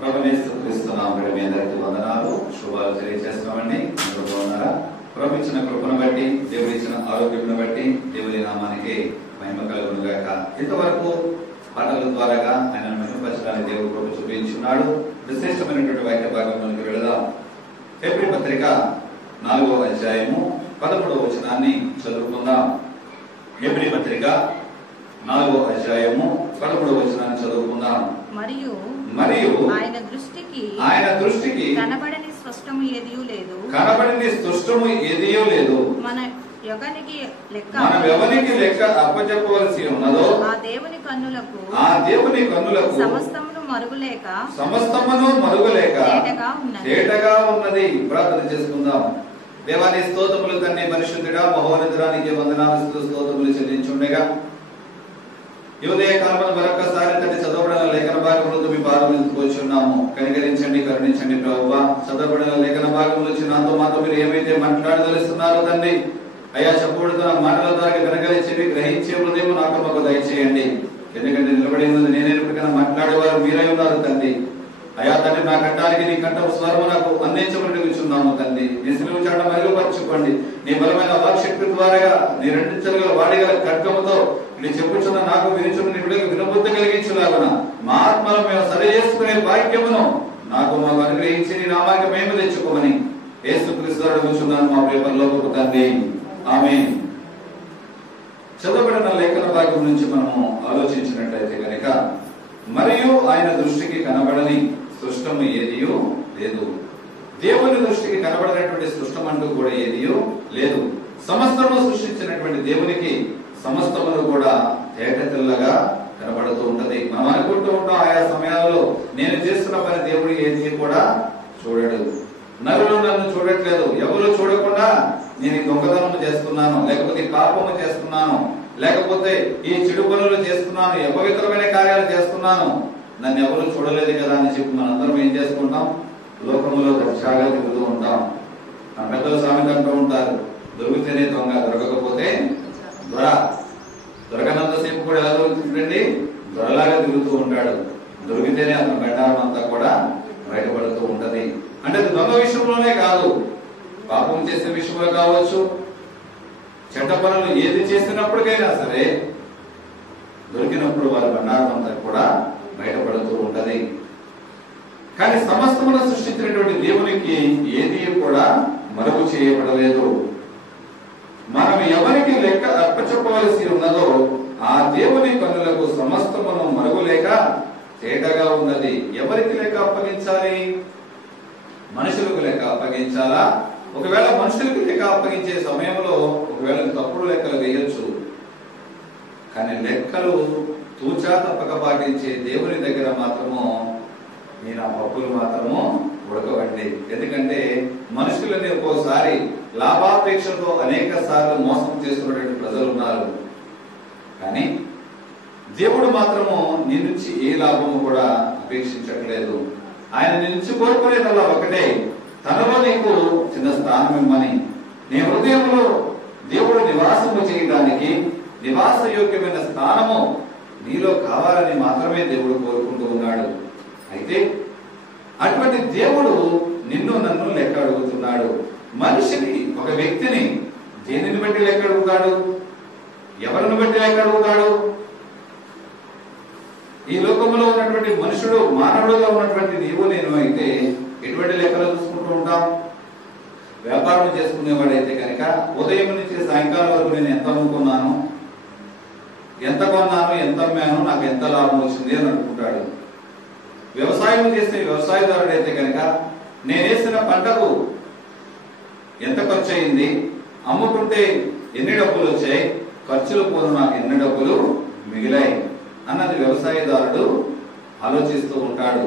మీ అందరికీ వందనాలు, శుభాలు తెలియజేస్తున్నామండి. అందరూ బాగున్నారా? ప్రభు ఇచ్చిన కృపను బట్టి, దేవుడు ఇచ్చిన ఆరోగ్యం బట్టి దేవుని నామానికి మహిమ కలుగును గాక. ఇంతవరకు పాటల ద్వారాగా ఆయన మహిమపరచడానికి దేవుడు కృప చూపించున్నాడు. విశేషమైనటువంటి వాక్య భాగంలోకి వెళదాం. ఫిబ్రవరి పత్రిక 4వ అధ్యాయము 13వ వచనాన్ని చదువుకుందాం. ఫిబ్రవరి పత్రిక 4వ అధ్యాయము 13వ వచనాన్ని చదువుకుందాం. మరియు ఆయన దృష్టికి కనబడని స్పష్టము ఏదియూ లేదు. మన ఎవరికి లెక్క అప్పచెప్పవలసి ఉన్నదో ఆ దేవుని కన్నులకు సమస్తమును మరుగులేక తేటగా ఉన్నది. ప్రార్థన చేసుకుందాం. దేవాని స్తోత్రములు తండ్రి, పరిశుద్ధుడా మహోన్నతుడానికి వందనాలు స్తోత్రములు చెల్లించుండగా ఈ ఉదయ కాలంలో మరొకసారి తండ్రి చదవబడిన లేఖన భాగంలో మీ పాల్గొంచుకున్నాము. కనికరించండి, కరుణించండి ప్రభువా. చదవబడిన లేఖన భాగం నుంచి నాతో మాతో మీరు ఏమైతే మాట్లాడదలుస్తున్నారో తండ్రి, అయ్యా చెప్పబడుతున్న మాటల ద్వారా వినగలిచేవి గ్రహించే హృదయం నాకు మాకు దయచేయండి. ఎందుకంటే నిలబడి ఉన్నది నేనే, ఎప్పటికైనా మాట్లాడేవారు మీరై ఉన్నారు తండ్రి. అయ్యా తండ్రి, నా కంఠానికి నీ కంఠ స్వరము నాకు అందించబడుచున్నాము తండ్రి. నీ సిలువ చాట మరుగుపరచుకోండి. నీ బలమైన వాక్శక్తి ద్వారా నీ రెండించగల వాడిగల ఖడ్గముతో నీ చెప్పుచున్న నాకు వినిచున్న నీ బిడ్డకు వినబుద్ధి కలిగించులాగున మా ఆత్మను మేము సరి చేసుకునే భాగ్యమును నాకు మాకు అనుగ్రహించి నీ నామానికి మేము తెచ్చుకోమని యేసుక్రీస్తు అడుగుచున్నాను మా ప్రియపరలోకపు తండ్రి. ఆమేన్. చదవబడిన లేఖన భాగం నుంచి మనము ఆలోచించినట్లయితే కనుక, మరియు ఆయన దృష్టికి కనబడని సృష్టము ఏదియో లేదు. దేవుని దృష్టికి కనబడినటువంటి సృష్టం అంటూ కూడా ఏదియో లేదు. సమస్తము సృష్టించినటువంటి దేవునికి సమస్తమును కూడా తేటతెల్లగా కనబడుతూ ఉంటది. మనం అనుకుంటూ ఉంటాం ఆయా సమయాల్లో నేను చేస్తున్న పని దేవుడు ఏది కూడా చూడడు. నరులు నన్ను చూడట్లేదు, ఎవరు చూడకుండా నేను ఈ దొంగతనం చేస్తున్నాను, లేకపోతే పాపము చేస్తున్నాను, లేకపోతే ఈ చెడు పనులు చేస్తున్నాను, అపవిత్రమైన కార్యాలు చేస్తున్నాను, నన్ను ఎవరు చూడలేదు కదా అని చెప్పి మనందరం ఏం చేసుకుంటాం? లోకంలో దర్శాగా తిరుగుతూ ఉంటాం. మన పెద్దలు సామెత అంటూ ఉంటారు, దొరికితేనే దొంగ, దొరకకపోతే దొర. దొరకనంతసేపు కూడా ఎలా దొరుకుతుందండి? దొరలాగా తిరుగుతూ ఉంటాడు. దొరికితేనే అతని బండారం అంతా కూడా బయటపడుతూ ఉంటది. అంటే దొంగ విషయంలోనే కాదు, పాపం చేసే విషయంలో కావచ్చు, చెడ్డ పనులు ఏది చేసినప్పటికైనా సరే దొరికినప్పుడు వారి బండారం అంతా కూడా బయటపడుతూ ఉంటది. కానీ సమస్తమును సృష్టించినటువంటి దేవునికి ఏది కూడా మరుగు చేయబడలేదు. మనం ఎవరికి లెక్క అప్పచెప్పవలసి ఉన్నదో ఆ దేవుని కన్నులకు సమస్తమును మరుగులేక తేటగా ఉన్నది. ఎవరికి లెక్క అప్పగించాలి? మనుషులకు లెక్క అప్పగించాలా? ఒకవేళ మనుషులకు లెక్క అప్పగించే సమయంలో ఒకవేళ తప్పుడు లెక్కలు వేయొచ్చు, కానీ లెక్కలు తూచా తప్పక పాటించే దేవుని దగ్గర మాత్రము నేను ఆ పప్పులు మాత్రము ఉడకవండి. ఎందుకంటే మనుషులని ఒక్కోసారి లాభాపేక్షతో అనేక సార్లు మోసం చేస్తున్నటువంటి ప్రజలు ఉన్నారు. కానీ దేవుడు మాత్రము నీ నుంచి ఏ లాభము కూడా అపేక్షించట్లేదు. ఆయన నీ నుంచి కోరుకునేదల్లా ఒకటే, తనలో నీకు చిన్న స్థానం ఇమ్మని. నీ హృదయంలో దేవుడు నివాసము చేయడానికి నివాస యోగ్యమైన స్థానము నీలో కావాలని మాత్రమే దేవుడు కోరుకుంటూ ఉన్నాడు. అయితే అటువంటి దేవుడు నిన్ను నన్ను లెక్క అడుగుతున్నాడు. మనిషిని, ఒక వ్యక్తిని దేనిని బట్టి లెక్క అడుగుతాడు? ఎవరిని బట్టి లెక్క అడుగుతాడు? ఈ లోకంలో ఉన్నటువంటి మనుషుడు, మానవుడుగా ఉన్నటువంటి నీవు నేను అయితే ఎటువంటి లెక్కలు చూసుకుంటూ ఉంటాం? వ్యాపారం చేసుకునేవాడైతే కనుక ఉదయం నుంచి సాయంకాలం వరకు నేను ఎంత అమ్ముకున్నాను, ఎంత కొన్నాను, ఎంత అమ్మాను, నాకు ఎంత లాభం వచ్చింది అని అనుకుంటాడు. వ్యవసాయం చేసే వ్యవసాయదారుడు అయితే కనుక నేను వేసిన పంటకు ఎంత ఖర్చు అయింది, అమ్ముకుంటే ఎన్ని డబ్బులు వచ్చాయి, ఖర్చులు పోను నాకు ఎన్ని డబ్బులు మిగిలాయి అన్నది వ్యవసాయదారుడు ఆలోచిస్తూ ఉంటాడు.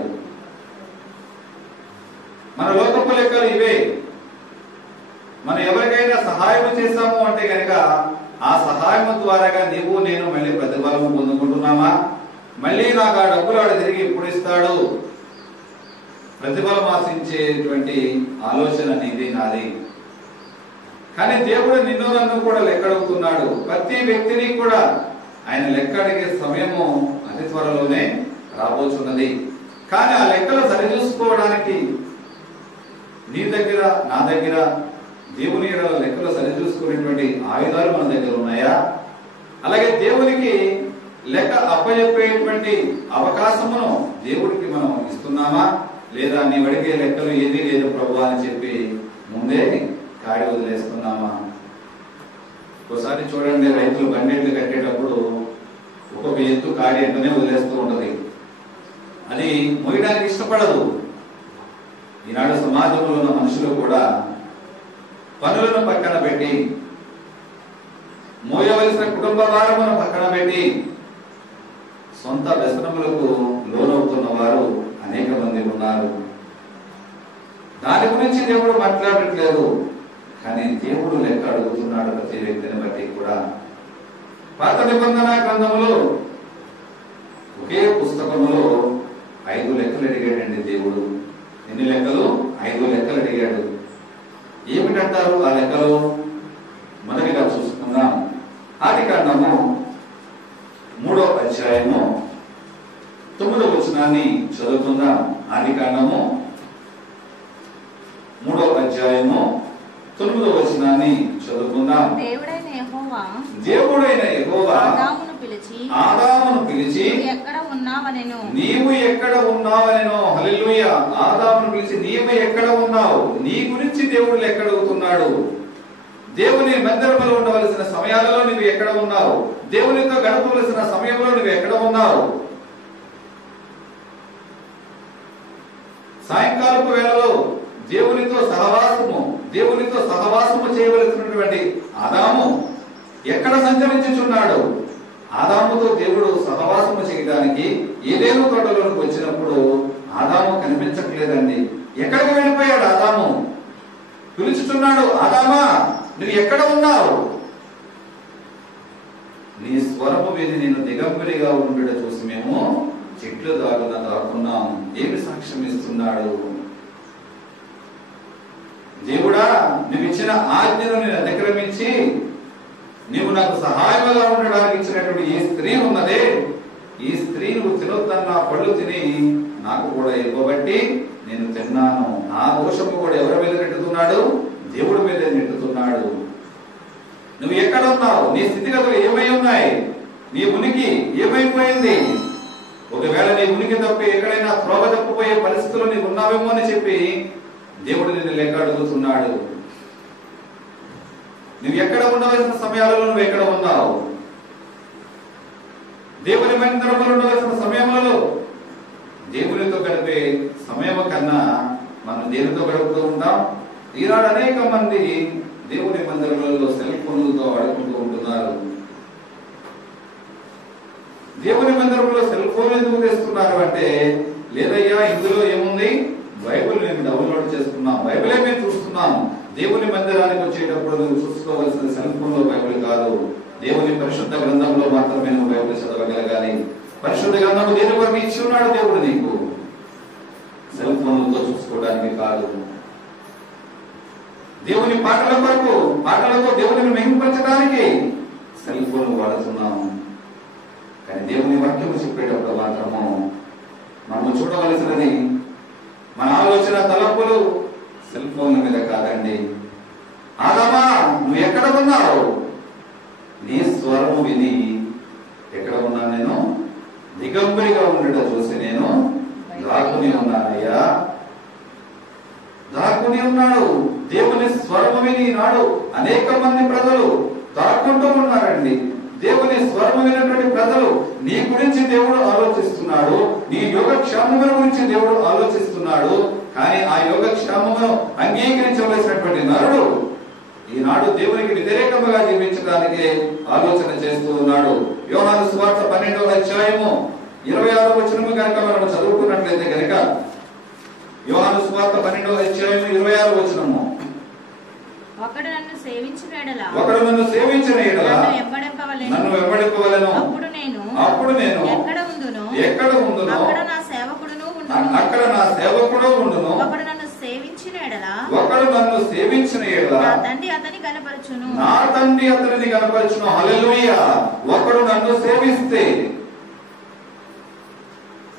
మన లోకపు లెక్కలు ఇవే. మనం ఎవరికైనా సహాయం చేశాము అంటే కనుక ఆ సహాయం ద్వారాగా నీవు నేను మళ్ళీ ప్రతిఫలం పొందుకుంటున్నామా? మళ్ళీ నాకు ఆ డబ్బులు ఆడు తిరిగి ఎప్పుడు ఇస్తాడు? ప్రతిఫలం ఆశించేటువంటి ఆలోచన నీది, నాది. కానీ దేవుడు నిన్ను నన్ను కూడా లెక్కడుగుతున్నాడు. ప్రతి వ్యక్తిని కూడా ఆయన లెక్క అడిగే సమయము అతి త్వరలోనే రాబోతున్నది. కానీ ఆ లెక్కలు సరిచూసుకోవడానికి నీ దగ్గర నా దగ్గర దేవుని ఎడల లెక్కలు సరిచూసుకునేటువంటి ఆయుధాలు మన దగ్గర ఉన్నాయా? అలాగే దేవునికి లెక్క అప్పచెప్పేటువంటి అవకాశమును దేవుడికి మనం ఇస్తున్నామా? లేదా నీ అడిగే లెక్కలు ఏది లేదు ప్రభు అని చెప్పి ముందే కాడి వదిలేస్తున్నామా? ఒకసారి చూడండి, రైతులు బండెట్లు కట్టేటప్పుడు ఒక్కొక్క ఎత్తు కాడి ఎంటనే వదిలేస్తూ ఉంటది. అది మోయడానికి ఇష్టపడదు. ఈనాడు సమాజంలో ఉన్న మనుషులు కూడా పనులను పక్కన పెట్టి, మోయవలసిన కుటుంబ భారమును పక్కన పెట్టి సొంత వ్యసనములకు లోనవుతున్న వారు అనేక మంది ఉన్నారు. దాని గురించి దేవుడు మాట్లాడట్లేదు, కానీ దేవుడు లెక్క అడుగుతున్నాడు ప్రతి వ్యక్తిని బట్టి కూడా. పాత నిబంధన గ్రంథములో ఒకే పుస్తకములో 5 లెక్కలు అడిగాడండి దేవుడు. ఎన్ని లెక్కలు? 5 లెక్కలు అడిగాడు. ఏమిటంటారు ఆ లెక్కలు? మొదటిగా చూసుకుందాం. ఆదికాండము 3వ అధ్యాయము 9వ వచనాన్ని చదువుకుందాం. ఆదికాండము 3వ అధ్యాయము 9వ వచనాన్ని చదువుకుందాం. దేవుడైన యెహోవా ఆదామును పిలిచి నీవు ఎక్కడ ఉన్నావనెను. హల్లెలూయా. ఆదామును పిలిచి నీవు ఎక్కడ ఉన్నావు? నీ గురించి దేవుడు లెక్క అడుగుతున్నాడు. దేవుని మందిరములో ఉండవలసిన సమయాలలో నువ్వు ఎక్కడ ఉన్నావు? దేవునితో గడపవలసిన సమయంలో నువ్వు ఎక్కడ ఉన్నావు? సాయంకాలపు వేళలో దేవునితో సహవాసము చేయవలసినటువంటి ఆదాము ఎక్కడ సంచరించుచున్నాడు? ఆదాముతో దేవుడు సహవాసము చేయడానికి ఏదేను తోటలోకి వచ్చినప్పుడు ఆదాము కనిపించట్లేదండి. ఎక్కడికి వెళ్ళిపోయాడు ఆదాము? పిలుచుచున్నాడు, ఆదామా నువ్వు ఎక్కడ ఉన్నావు? నీ స్వరము విని నేను దిగంబరిగా ఉండేట చూసి మేము చెట్లు దాక్కున్నాం. ఏమి సాక్ష్యం ఇస్తున్నాడు? దేవుడా, నువ్వు ఇచ్చిన ఆజ్ఞను నేను అతిక్రమించి నీవు నాకు సహాయముగా ఉండడానికి ఇచ్చినటువంటి ఈ స్త్రీ ఉన్నదే, ఈ స్త్రీ నువ్వు తినొద్దన్న పళ్ళు తిని నాకు కూడా ఇవ్వబట్టి నేను తిన్నాను. నా దోషము కూడా ఎవరి మీద నెట్టుతున్నాడు? దేవుడి మీద నెట్టుతున్నాడు. నువ్వు ఎక్కడ ఉన్నావు? నీ స్థితిగతులు ఏమై ఉన్నాయి? నీ ఉనికి ఏమైపోయింది? ఒకవేళ నీ ఉనికి తప్పి ఎక్కడైనా త్రోవ తప్పిపోయే పరిస్థితుల్లో నీకు ఉన్నావేమో అని చెప్పి దేవుడు నిన్ను లెక్క అడుగుతున్నాడు. నువ్వు ఎక్కడ ఉండవలసిన సమయాలలో నువ్వు ఎక్కడ ఉన్నావు? దేవుని మందిరంలో ఉండవలసిన సమయంలో దేవునితో గడిపే సమయం కన్నా మనం దేనితో గడుపుతూ ఉంటాం? ఈనాడు అనేక మంది దేవుని మందిరంలో సెల్ ఫోన్లతో ఆడుకుంటూ ఉంటున్నారు. దేవుని మందిరంలో సెల్ ఫోన్ ఎందుకు తెస్తున్నారు అంటే, లేదయ్యా ఇందులో ఏముంది? బైబిల్ మేము డౌన్లోడ్ చేసుకున్నాం, బైబిలే మేము చూస్తున్నాం. దేవుని మందిరానికి వచ్చేటప్పుడు నువ్వు చూసుకోవాల్సిన సెల్ ఫోన్ లో బైబిల్ కాదు, దేవుని పరిశుద్ధ గ్రంథంలో మాత్రమే నువ్వు బైబిల్ చదవగలగాలి. పరిశుద్ధ గ్రంథం దేని వరకు ఇచ్చి ఉన్నాడు దేవుడు నీకు, సెల్ ఫోన్లతో చూసుకోవడానికి కాదు. దేవుని పాటల కొరకు, పాటలతో దేవుడిని మహిమపరచడానికి సెల్ ఫోన్ వాడుతున్నాము. కానీ దేవుని వాక్యము చెప్పేటప్పుడు మాత్రము మనము చూడవలసినది మన ఆలోచన తలంపులు సెల్ ఫోన్ల మీద కాదండి. ఆదామా నువ్వు ఎక్కడ ఉన్నావు? నీ స్వరము విని ఎక్కడ ఉన్నాను నేను? దిగంబరిగా ఉండటం చూసి నేను దాక్కుని ఉన్నానయ్యా, దాక్కుని ఉన్నాడు. దేవుని స్వరము విని నాడు అనేక మంది ప్రజలు దాక్కుంటూ ఉన్నారండి. దేవుని స్వరము వినటువంటి ప్రజలు నీ గురించి దేవుడు ఆలోచిస్తున్నాడు, నీ యోగక్షేమముల గురించి దేవుడు ఆలోచిస్తున్నాడు. కానీ ఆ యోగక్షేమమును అంగీకరించవలసినటువంటి నరుడు ఈనాడు దేవునికి వ్యతిరేకంగా జీవించడానికి ఆలోచన చేస్తూ ఉన్నాడు. యోహాను సువార్త 12వ అధ్యాయము 26వ వచనము కనుక మనం చదువుకున్నట్లయితే కనుక, యోహాను సువార్త 12వ అధ్యాయము 26వ వచనము, ఒకడు నన్ను సేవించిన ఎడల నన్ను వెంబడింపవలెను, అప్పుడు నేను ఎక్కడ ఉండునో అక్కడ నా సేవకుడు ఉండును. ఒకడు నన్ను సేవించిన ఎడల నా తండ్రి అతనిని కనపరచును. హల్లెలూయా. ఒకడు నన్ను సేవిస్తే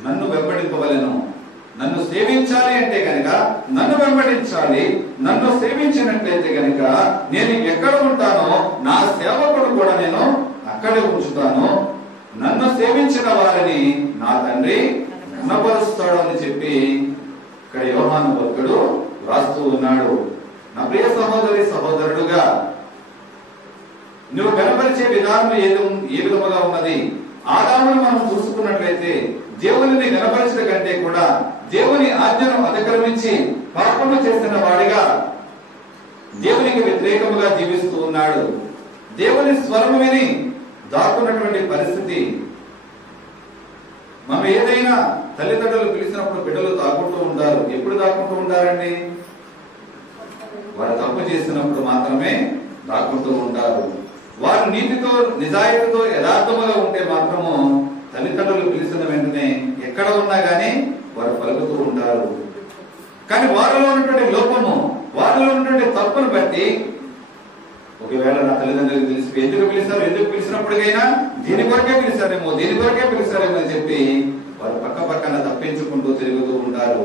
నన్ను వెంబడింపవలెను. నన్ను సేవించాలి అంటే కనుక నన్ను వెంబడించాలి. నన్ను సేవించినట్లయితే కనుక నేను ఎక్కడ ఉంటానో నా సేవకుడు కూడా నేను అక్కడే ఉంచుతాను. నన్ను సేవించిన వారిని నా తండ్రి కనపరుస్తాడు అని చెప్పి ఇక్కడ యోహాను భక్తుడు రాస్తూ ఉన్నాడు. నా ప్రియ సహోదరి సహోదరుడుగా నువ్వు కనపరిచే విధానం ఏ విధముగా ఉన్నది? ఆదామును మనం చూసుకున్నట్లయితే దేవుని కనపరచడం కంటే కూడా దేవుని ఆజ్ఞను అతిక్రమించి పాపము చేసిన వాడిగా దేవునికి వ్యతిరేకముగా జీవిస్తూ ఉన్నాడు. దేవుని స్వరము విని దాక్కున్నటువంటి పరిస్థితి. మనం ఏదైనా తల్లిదండ్రులు పిలిచినప్పుడు బిడ్డలు దాక్కుంటూ ఉంటారు. ఎప్పుడు దాక్కుంటూ ఉంటారండి? వారు తప్పు చేసినప్పుడు మాత్రమే దాక్కుంటూ ఉంటారు. వారు నీతితో నిజాయితీతో యథార్థముగా ఉంటే మాత్రము తల్లిదండ్రులు పిలిచిన వెంటనే ఎక్కడ ఉన్నా గానీ వారు పలుకుతూ ఉంటారు. కానీ వారిలో ఉన్నటువంటి లోపము, వారిలో ఉన్నటువంటి తప్పును బట్టి ఒకవేళ నా తల్లిదండ్రులకు తెలిసి ఎందుకు పిలిచినప్పటికైనా దీని కొరకే పిలిచారేమో అని చెప్పి వారు పక్కన తప్పించుకుంటూ తిరుగుతూ ఉంటారు.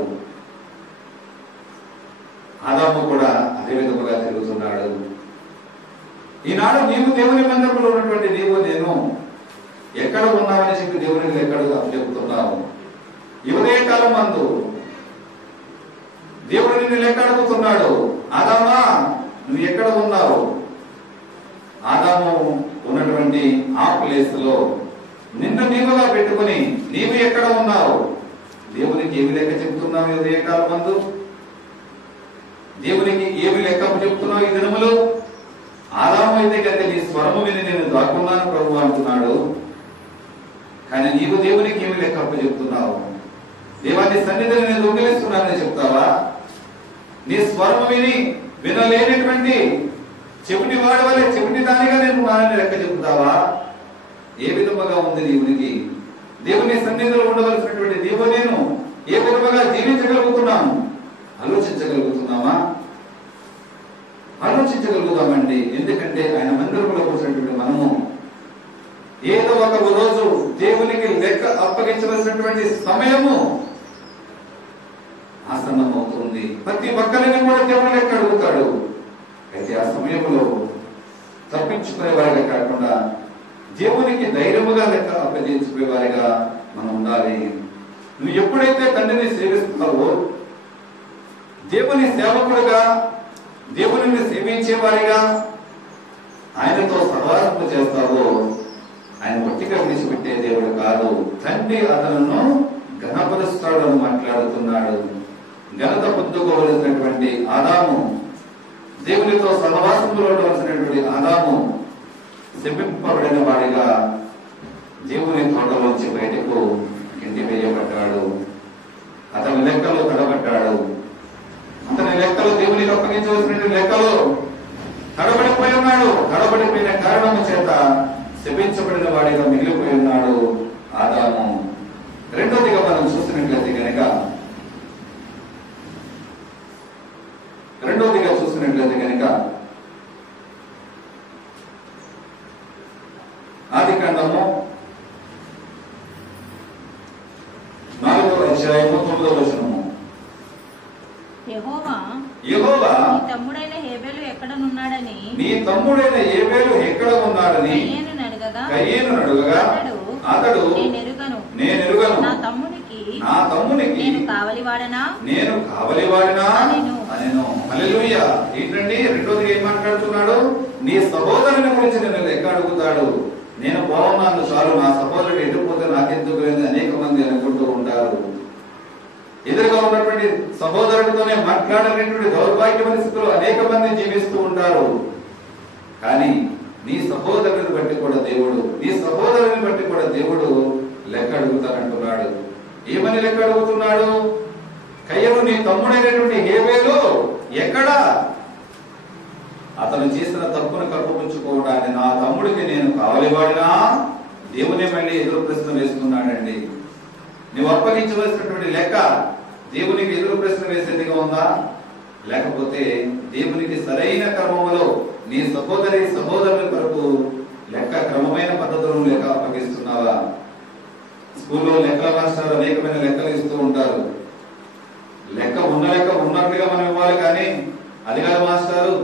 ఆదాము కూడా అదే విధముగా తిరుగుతున్నాడు. ఈనాడు నీవు దేవుని మందిరంలో ఉన్నటువంటి నీవు నేను ఎక్కడ ఉన్నావని చెప్పి దేవునికి ఎక్కడ చెబుతున్నావు? ఈ ఉదయకాలం మందు దేవుడు నిన్ను లెక్క అడుగుతున్నాడు. ఆదామా, నువ్వు ఎక్కడ ఉన్నావు? ఆదాము ఉన్నటువంటి ఆ ప్లేస్ లో నిన్ను నీవుగా పెట్టుకుని నీవు ఎక్కడ ఉన్నావు? దేవునికి ఏమి లెక్క చెబుతున్నావు? ఈ ఉదయకాలం మందు దేవునికి ఏమి లెక్క చెప్తున్నావు ఈ దినములు? ఆదాము అయితే కనుక నీ స్వరము విని నేను దాక్కున్నాను ప్రభు అంటున్నాడు. కానీ నీవు దేవునికి ఏమి లెక్క చెప్తున్నావు? దేవాన్ని సన్నిధిని నేను దొంగిలిస్తున్నానని చెప్తావా? నీ స్వరము విని వినలేనటువంటి చెవిటి వాడి వల్ల చెవిటి దానిగా నేను నాని లెక్క చెప్తావా? ఏ విధముగా ఉంది దేవునికి? దేవుని సన్నిధిలో ఉండవలసినటువంటి నీవు నేను ఏ విధముగా జీవించగలుగుతున్నాము? ఆలోచించగలుగుతున్నామా? ఆలోచించగలుగుతామండి. ఎందుకంటే ఆయన మందిరంలో కూర్చున్నటువంటి మనము ఏదో ఒక రోజు దేవునికి లెక్క అప్పగించవలసినటువంటి సమయము ఆసన్నం అవుతుంది. ప్రతి ఒక్కరిని కూడా దేవుని లెక్క అడుగుతాడు. అయితే ఆ సమయంలో తప్పించుకునే వారిగా కాకుండా దేవునికి ధైర్యముగా లెక్క అప్పగించుకునే వారిగా మనం ఉండాలి. నువ్వు ఎప్పుడైతే తండ్రిని సేవిస్తావో, దేవుని సేవకుడుగా దేవుని సేవించే వారిగా ఆయనతో సహవాసము చేస్తావో, ఆయన ఒట్టిగా విడిచిపెట్టే దేవుడు కాదు. తండ్రి అతను ఘనపరుస్తాడు అని మాట్లాడుతున్నాడు. ఘనత పొందుకోవలసినటువంటి ఆదాము, దేవునితో సహవాసంలో ఉండవలసినటువంటి ఆదాము శపింపబడిన వాడిగా దేవుని తోటలోంచి బయటకు ఇంటి వేయబడ్డాడు. అతని లెక్కలో తడబడ్డాడు. అతని లెక్కలో దేవునికి అప్పగించవలసినటువంటి లెక్కలో తడబడిపోయి ఉన్నాడు. తడబడిపోయిన కారణము చేత శపించబడిన వాడిగా మిగిలిపోయి ఉన్నాడు ఆదాము. రెండోదిగా మనం చూసినట్లయితే కనుక ఆదికాండము 4వ అధ్యాయము 9వ వచనము. యెహోవా నీ తమ్ముడైన హేబెలు ఎక్కడనున్నాడని కయీనును అడగగా అతడు నేనెరుగను, నా తమ్మునికి నేను కావలివాడనా అనెను. హల్లెలూయా. ఏంటండి రెండోది ఏం మాట్లాడుతున్నాడు? నీ సహోదరుని గురించి నేను లెక్క అడుగుతాడు. నేను బాగున్నాను చాలు, నా సహోదరుడు ఎటుపోతే నాకెందుకు అనేక మంది అనుకుంటూ ఉంటారు. ఎదురుగా ఉన్నటువంటి సహోదరుడితోనే మాట్లాడేటువంటి దౌర్భాగ్యమైన స్థితిలో అనేక మంది జీవిస్తూ ఉంటారు. కానీ నీ సహోదరుని బట్టి కూడా దేవుడు లెక్క అడుగుతానంటున్నాడు. ఏమని లెక్క అడుగుతున్నాడు? కయ్యను నీ తమ్ముడైనటువంటి హేబెలు ఎక్కడా? అతను చేసిన తప్పును కప్పుపుచ్చుకోవడానికి నా తమ్ముడికి నేను కావలివాడినా? దేవుని మళ్ళీ ఎదురు ప్రశ్న వేస్తున్నాడండి. నువ్వు అప్పగించవలసినటువంటి లెక్క దేవునికి ఎదురు ప్రశ్న వేసేదిగా ఉందా? లేకపోతే దేవునికి సరైన క్రమములో నీ సహోదరుల కొరకు లెక్క క్రమమైన పద్ధతులను లెక్క అప్పగిస్తున్నావా? స్కూల్లో లెక్కల మాస్టర్ అనేకమైన లెక్కలు ఇస్తూ ఉంటారు. ఉన్న లెక్క ఉన్నట్లుగా మనం ఇవ్వాలి, కానీ అది కాదు మాస్టారు,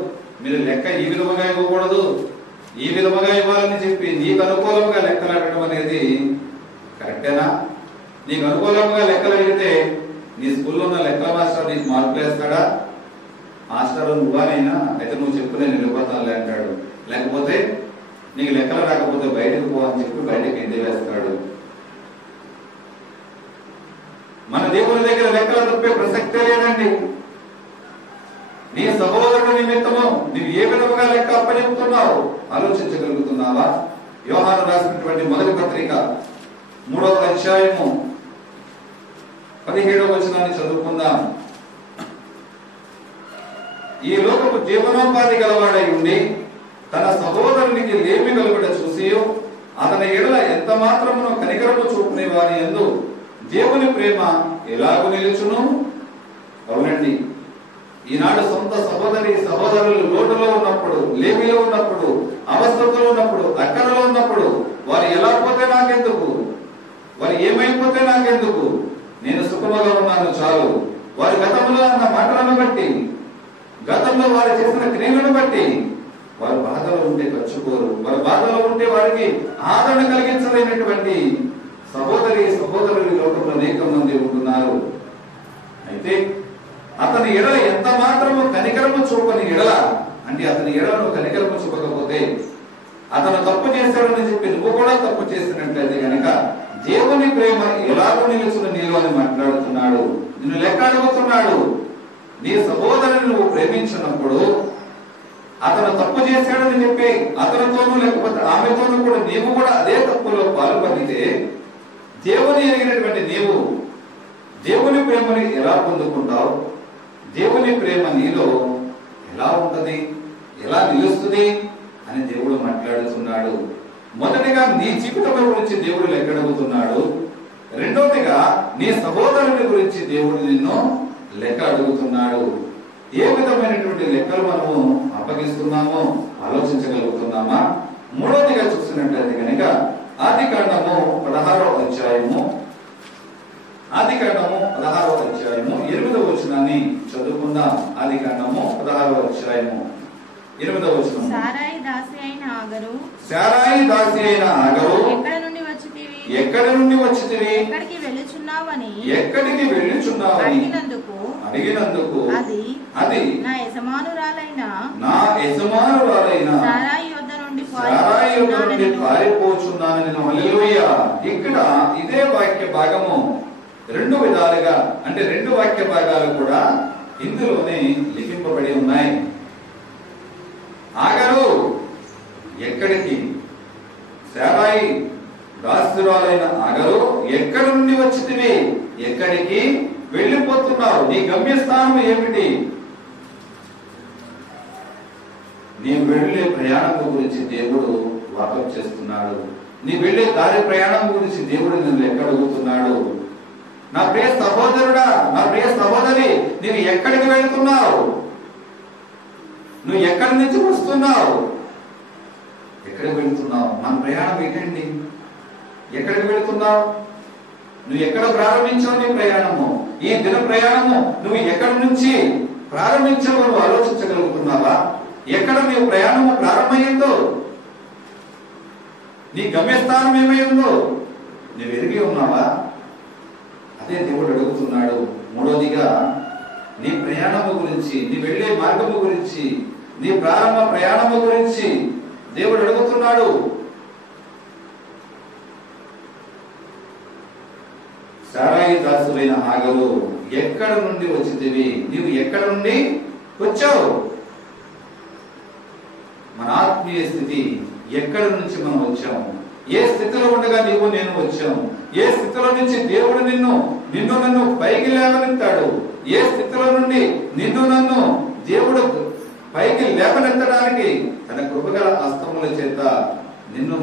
మీరు లెక్క ఈ విధముగా ఇవ్వకూడదు, ఈ విధముగా ఇవ్వాలని చెప్పి నీకు అనుకూలంగా లెక్కలు అడగడం అనేది కరెక్టేనా? నీకు అనుకూలంగా లెక్కలు అడిగితే నీ స్కూల్లో ఉన్న లెక్కల మాస్టర్ నీకు మార్కులు వేస్తాడా? మాస్టర్ నువ్వానైనా అయితే నువ్వు చెప్పు నేను వెళ్ళిపోతానులే అంటాడు. లేకపోతే నీకు లెక్కలు రాకపోతే బయటకు పో అని చెప్పి బయటకు ఎండి వేస్తాడు. మన దేవుని దగ్గర లెక్కలు తప్పే ప్రసక్తే లేదండి. నీ సహోదరుడు నిమిత్తము నీవు ఏ విధముగా లెక్క అప్పచెప్తున్నావు ఆలోచించగలుగుతున్నావా? యోహాను రాసినటువంటి మొదటి పత్రిక 3వ అధ్యాయము 17వ వచనాన్ని చదువుకుందాం. ఈ లోకపు జీవనోపాధి గలవాడై ఉండి తన సహోదరునికి లేమి కలుగుట చూసి అతని ఎడల ఎంత మాత్రమును కనికరము చూపునే వారి యందు దేవుని ప్రేమ ఎలాగూ నిలుచును? అవునండి, ఈనాడు సొంత సహోదరులు లోటులో ఉన్నప్పుడు, లేమిలో ఉన్నప్పుడు, అవస్థతో ఉన్నప్పుడు, అక్కడలో ఉన్నప్పుడు వారు ఎలా పోతే నాకెందుకు, వారు ఏమైపోతే నాకెందుకు, నేను సుఖముగా ఉన్నాను చాలు. వారి గతంలో అన్న మాటలను బట్టి, గతంలో వారు చేసిన క్రియలను బట్టి వారు బాధలో ఉంటే ఖర్చుకోరు. వారు బాధలో ఉంటే వారికి ఆదరణ కలిగించలేనటువంటి సహోదరులు లోకంలో అనేక మంది ఉంటున్నారు. అయితే అతని ఎడల ఎంత మాత్రము కనికరము చూపని ఎడల, అంటే అతని ఎడలను కనికరము చూపకపోతే అతను తప్పు చేశాడని చెప్పి నువ్వు కూడా తప్పు చేసినట్లయితే కనుక దేవుని ప్రేమ ఎలాగో నిలుచున్న నీలో అని మాట్లాడుతున్నాడు. నిన్ను లెక్క అడుగుతున్నాడు. నీ సహోదరుని నువ్వు ప్రేమించినప్పుడు అతను తప్పు చేశాడని చెప్పి అతనితోనూ లేకపోతే ఆమెతోనూ కూడా నీవు కూడా అదే తప్పులో పాల్పడితే దేవుని ఎరిగినటువంటి నీవు దేవుని ప్రేమని ఎలా పొందుకుంటావు? దేవుని ప్రేమ నీలో ఎలా ఉంటది, ఎలా నిలుస్తుంది అని దేవుడు మాట్లాడుతున్నాడు. మొదటిగా నీ జీవితం గురించి దేవుడు లెక్క అడుగుతున్నాడు. రెండవదిగా నీ సహోదరుని గురించి దేవుడు నిన్ను లెక్క అడుగుతున్నాడు. ఏ విధమైనటువంటి లెక్కలు మనము అప్పగిస్తున్నామో ఆలోచించగలుగుతున్నామా? మూడవదిగా చూసినట్లయితే కనుక ఆదికాండము 16వ అధ్యాయము 8వ వచనాన్ని చదువుకుందాం. ఆదికాండము 16వ అధ్యాయము 8వ వచనం. సారాయి దాసి అయిన ఆగరు ఎక్కడి నుండి వచ్చితివి ఎక్కడికి వెళ్ళుచున్నావని అడిగినందుకు అది నా యజమానురాలైన సారాయి యొద్ద నుండి పారిపోచున్నానని. హల్లెలూయా. ఇక్కడ ఇదే వాక్య భాగము రెండు విధాలుగా, అంటే రెండు వాక్య భాగాలు కూడా ఇందులోనే లిఖింపబడి ఉన్నాయి. ఆగరు ఎక్కడికి, సారాయి దాసురాలైన ఆగరు ఎక్కడి నుండి వచ్చితివి, ఎక్కడికి వెళ్ళిపోతున్నావు, నీ గమ్యస్థానం ఏమిటి? నీ వెళ్లే ప్రయాణం గురించి దేవుడు వాకప్ చేస్తున్నాడు. నీ వెళ్లే దారి ప్రయాణం గురించి దేవుడు నిన్ను లెక్క అడుగుతున్నాడు. నా ప్రియ సహోదరుడా, నా ప్రియ సహోదరి, నీవు ఎక్కడికి వెళ్తున్నావు? నువ్వు ఎక్కడి నుంచి వస్తున్నావు? ఎక్కడికి వెళ్తున్నావు? మన ప్రయాణం ఏంటండి? ఎక్కడికి వెళ్తున్నావు? నువ్వు ఎక్కడ ప్రారంభించావు నీ ప్రయాణము? ఈ దిన ప్రయాణము నువ్వు ఎక్కడి నుంచి ప్రారంభించావు నువ్వు ఆలోచించగలుగుతున్నావా? ఎక్కడ నీ ప్రయాణము ప్రారంభమైందో, నీ గమ్యస్థానం ఏమైందో నువ్వు ఎరిగి ఉన్నావా? అదే దేవుడు అడుగుతున్నాడు. మూడోదిగా నీ ప్రయాణము గురించి, నీ వెళ్లే మార్గము గురించి, నీ ప్రారంభ ప్రయాణము గురించి దేవుడు అడుగుతున్నాడు. సారాయి దాసులైన ఆగరు ఎక్కడ నుండి వచ్చితివి, నీవు ఎక్కడ నుండి వచ్చావు? మన ఆత్మీయ స్థితి ఎక్కడి నుంచి మనం వచ్చాము? ఏ స్థితిలో ఉండగా నీవు నేను వచ్చాము? ఏ స్థితిలో నుంచి దేవుడు నిన్ను నన్ను పైకి లేవనెత్తాడు? ఏ స్థితిలో నుండి నన్ను దేవుడు పైకి లేవనెత్తడానికి తన కృపగల హస్తముల చేత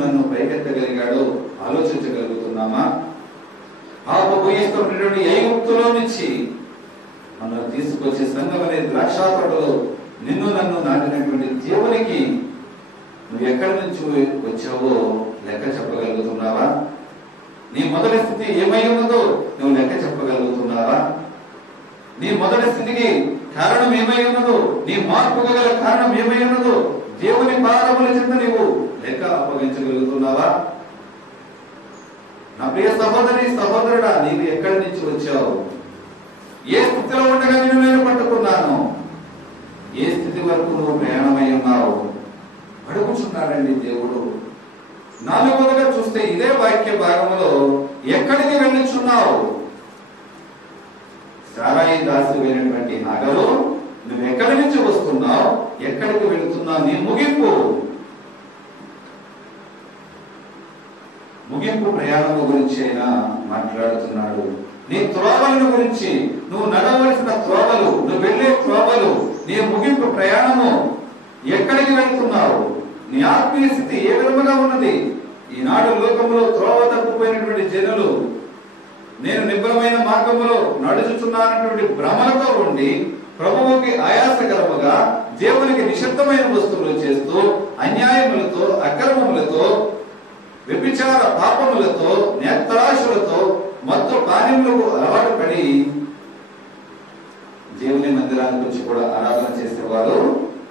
నన్ను పైకెత్తగలిగాడు? ఆలోచించగలుగుతున్నామా? పాపభూయిష్టమైనటువంటి ఐగుప్తులో నుంచి మనల్ని తీసుకొచ్చి సంఘం అనే ద్రాక్ష తోటలో నన్ను నాటినటువంటి దేవునికి నువ్వు ఎక్కడి నుంచి వచ్చావో లెక్క చెప్పగలుగుతున్నావా? నీ మొదటి స్థితి ఏమై ఉన్నదో నువ్వు లెక్క చెప్పగలుగుతున్నావా? నీ మొదటి స్థితికి కారణం ఏమై ఉన్నదో, నీ మార్పుకు గల కారణం ఏమై ఉన్నదో దేవుని పాదముల చెంత నీవు లెక్క అప్పగించగలుగుతున్నావా? నా ప్రియ సహోదరి సహోదరుడా, నీవు ఎక్కడి నుంచి వచ్చావు? ఏ స్థితిలో ఉండగా నేను పట్టుకున్నాను? ఏ స్థితి వరకు నువ్వు ప్రయాణమై ఉన్నావు? అడుగుచున్నాడండి దేవుడు. నాలుగవదిగా చూస్తే ఇదే వాక్య భాగంలో ఎక్కడికి వెళ్ళుచున్నావు? సారాయి దాసి వెళ్ళినటువంటి హాగరు, నువ్వు ఎక్కడి నుంచి వస్తున్నావు, ఎక్కడికి వెళుతున్నావు? నీ ముగింపు ప్రయాణం గురించి అయినా మాట్లాడుతున్నాడు. నీ త్రోవలను గురించి, నువ్వు నడవలసిన త్రోవలు, నువ్వు వెళ్లే త్రోవలు, నీ ముగింపు ప్రయాణము, ఎక్కడికి వెళుతున్నావు? నీ ఆత్మీయ స్థితి ఏ విధముగా ఉన్నది? ఈనాడు లోకంలో త్రోవ తప్పిపోయినటువంటి జనులు నేను నిబ్బరమైన మార్గంలో నడుచుచున్నానటువంటి భ్రమలతో ఉండి ప్రభువుకి ఆయాసకరముగా దేవునికి నిషిద్ధమైన వస్తువులు చేస్తూ అన్యాయములతో, అక్రమములతో, వ్యభిచార పాపములతో, నేత్రాశులతో, మత్తు పానీయములకు అలవాటు పడి దేవుని మందిరానికి వచ్చి కూడా ఆరాధన చేసేవారు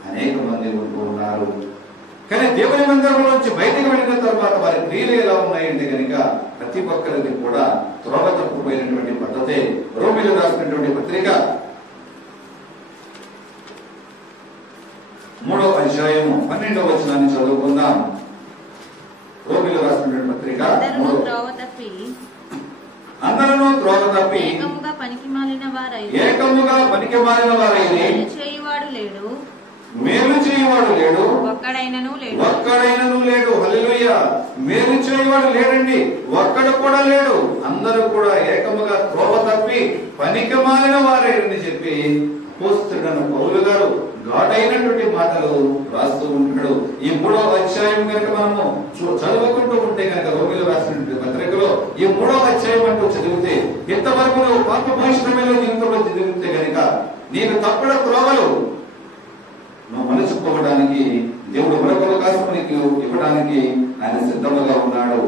అనేక మంది ఉంటూ ఉన్నారు. కానీ దేవుని మందిరం నుంచి బయటకు వెళ్ళిన తర్వాత వారి క్రియలు ఎలా ఉన్నాయంటే కనుక ప్రతి ఒక్కరికి కూడా త్రోవ తప్పిపోయినటువంటి పద్ధతే. రోమిలు రాసినటువంటి పత్రిక 3వ అధ్యాయము 12వ వచనాన్ని చదువుకుందాం. రోమిలు రాసినటువంటి పత్రిక అందరూ త్రోవ తప్పి ఏకముగా పనికిమాలిన వారై మేలు చేయువాడు లేడు, ఒక్కడైనను లేడు. హల్లెలూయా. మేలు చేయువాడు లేడండి, ఒక్కడు కూడా లేడు. అందరూ కూడా ఏకముగా త్రోవ తప్పి పనికిమాలిన వారైనని చెప్పి అపోస్తలుడైన పౌలు గారు ఘాటైనటువంటి మాటలు రాస్తూ ఉంటాడు. ఈ 3వ అధ్యాయం కనుక మనము చదువుకుంటూ ఉంటే కనుక రోమిలు రాసినటువంటి పత్రికలో ఈ 3వ అధ్యాయం అంటూ చదివితే, ఇంతవరకు నువ్వు పాపభూయిష్టమైన జీవితంలో చదివితే కనుక నీకు తప్పుడు త్రోవలు నువ్వు మలుచుకోవడానికి దేవుడు మరొక అవకాశం నీకు ఇవ్వడానికి ఆయన సిద్ధముగా ఉన్నాడు.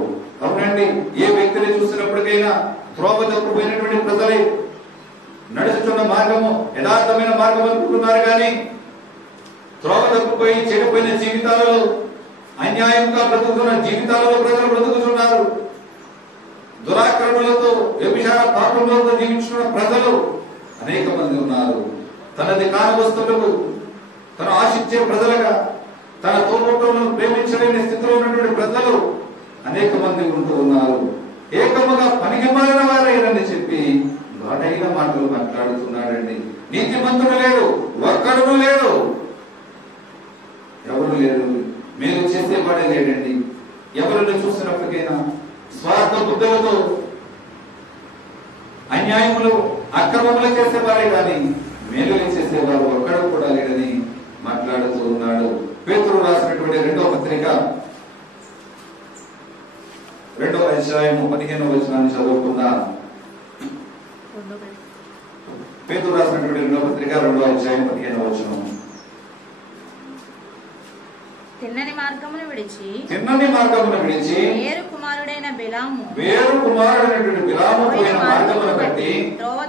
అవునండి, ఏ వ్యక్తిని చూసినప్పటికైనా త్రోవ తప్పిపోయినటువంటి ప్రజలే నడుచుతున్న మార్గము యథార్థమైన మార్గం అనుకుంటున్నారు, కానీ త్రోవ తప్పిపోయి చెడిపోయిన జీవితాలలో, అన్యాయంగా బ్రతుకుతున్న జీవితాలలో ప్రజలు బ్రతుకుతున్నారు. దురాక్రమణలతో, వ్యభిచార పాపములతో జీవించుతున్న ప్రజలు అనేక మంది ఉన్నారు. తనది కాని వస్తువులకు తను ఆశించే ప్రజలుగా, తన తోబుట్టువులను ప్రేమించలేని స్థితిలో ఉన్నటువంటి ప్రజలు అనేక మంది ఉంటూ ఉన్నారు. ఏకముగా పనికిమాలిన వారైనని చెప్పి ఘాటైన మాటలు మాట్లాడుతున్నాడండి. నీతిమంతుడు లేడు, ఒక్కడు లేడు, ఎవరు లేరు. మేలు చేసేవాడే లేడండి. ఎవరిని చూసినప్పటికైనా స్వార్థ బుద్ధులతో అన్యాయములు, అక్రమములు చేసేవారే కానీ మేలు చేసేవారు ఒక్కడు కూడా లేడని మాట్లాడుతూ ఉన్నాడు. పేతురు రాసినటువంటి 2వ పత్రిక 2వ అధ్యాయము 15వ వచనాన్ని చదువుకుందాం. పేతురు రాసినటువంటి 2వ పత్రిక 2వ అధ్యాయం 15వ వచనం. తిన్నని మార్గమును విడిచి వేరు కుమారుడైనటువంటి బిలాము పోయిన మార్గమును బట్టి త్రోవ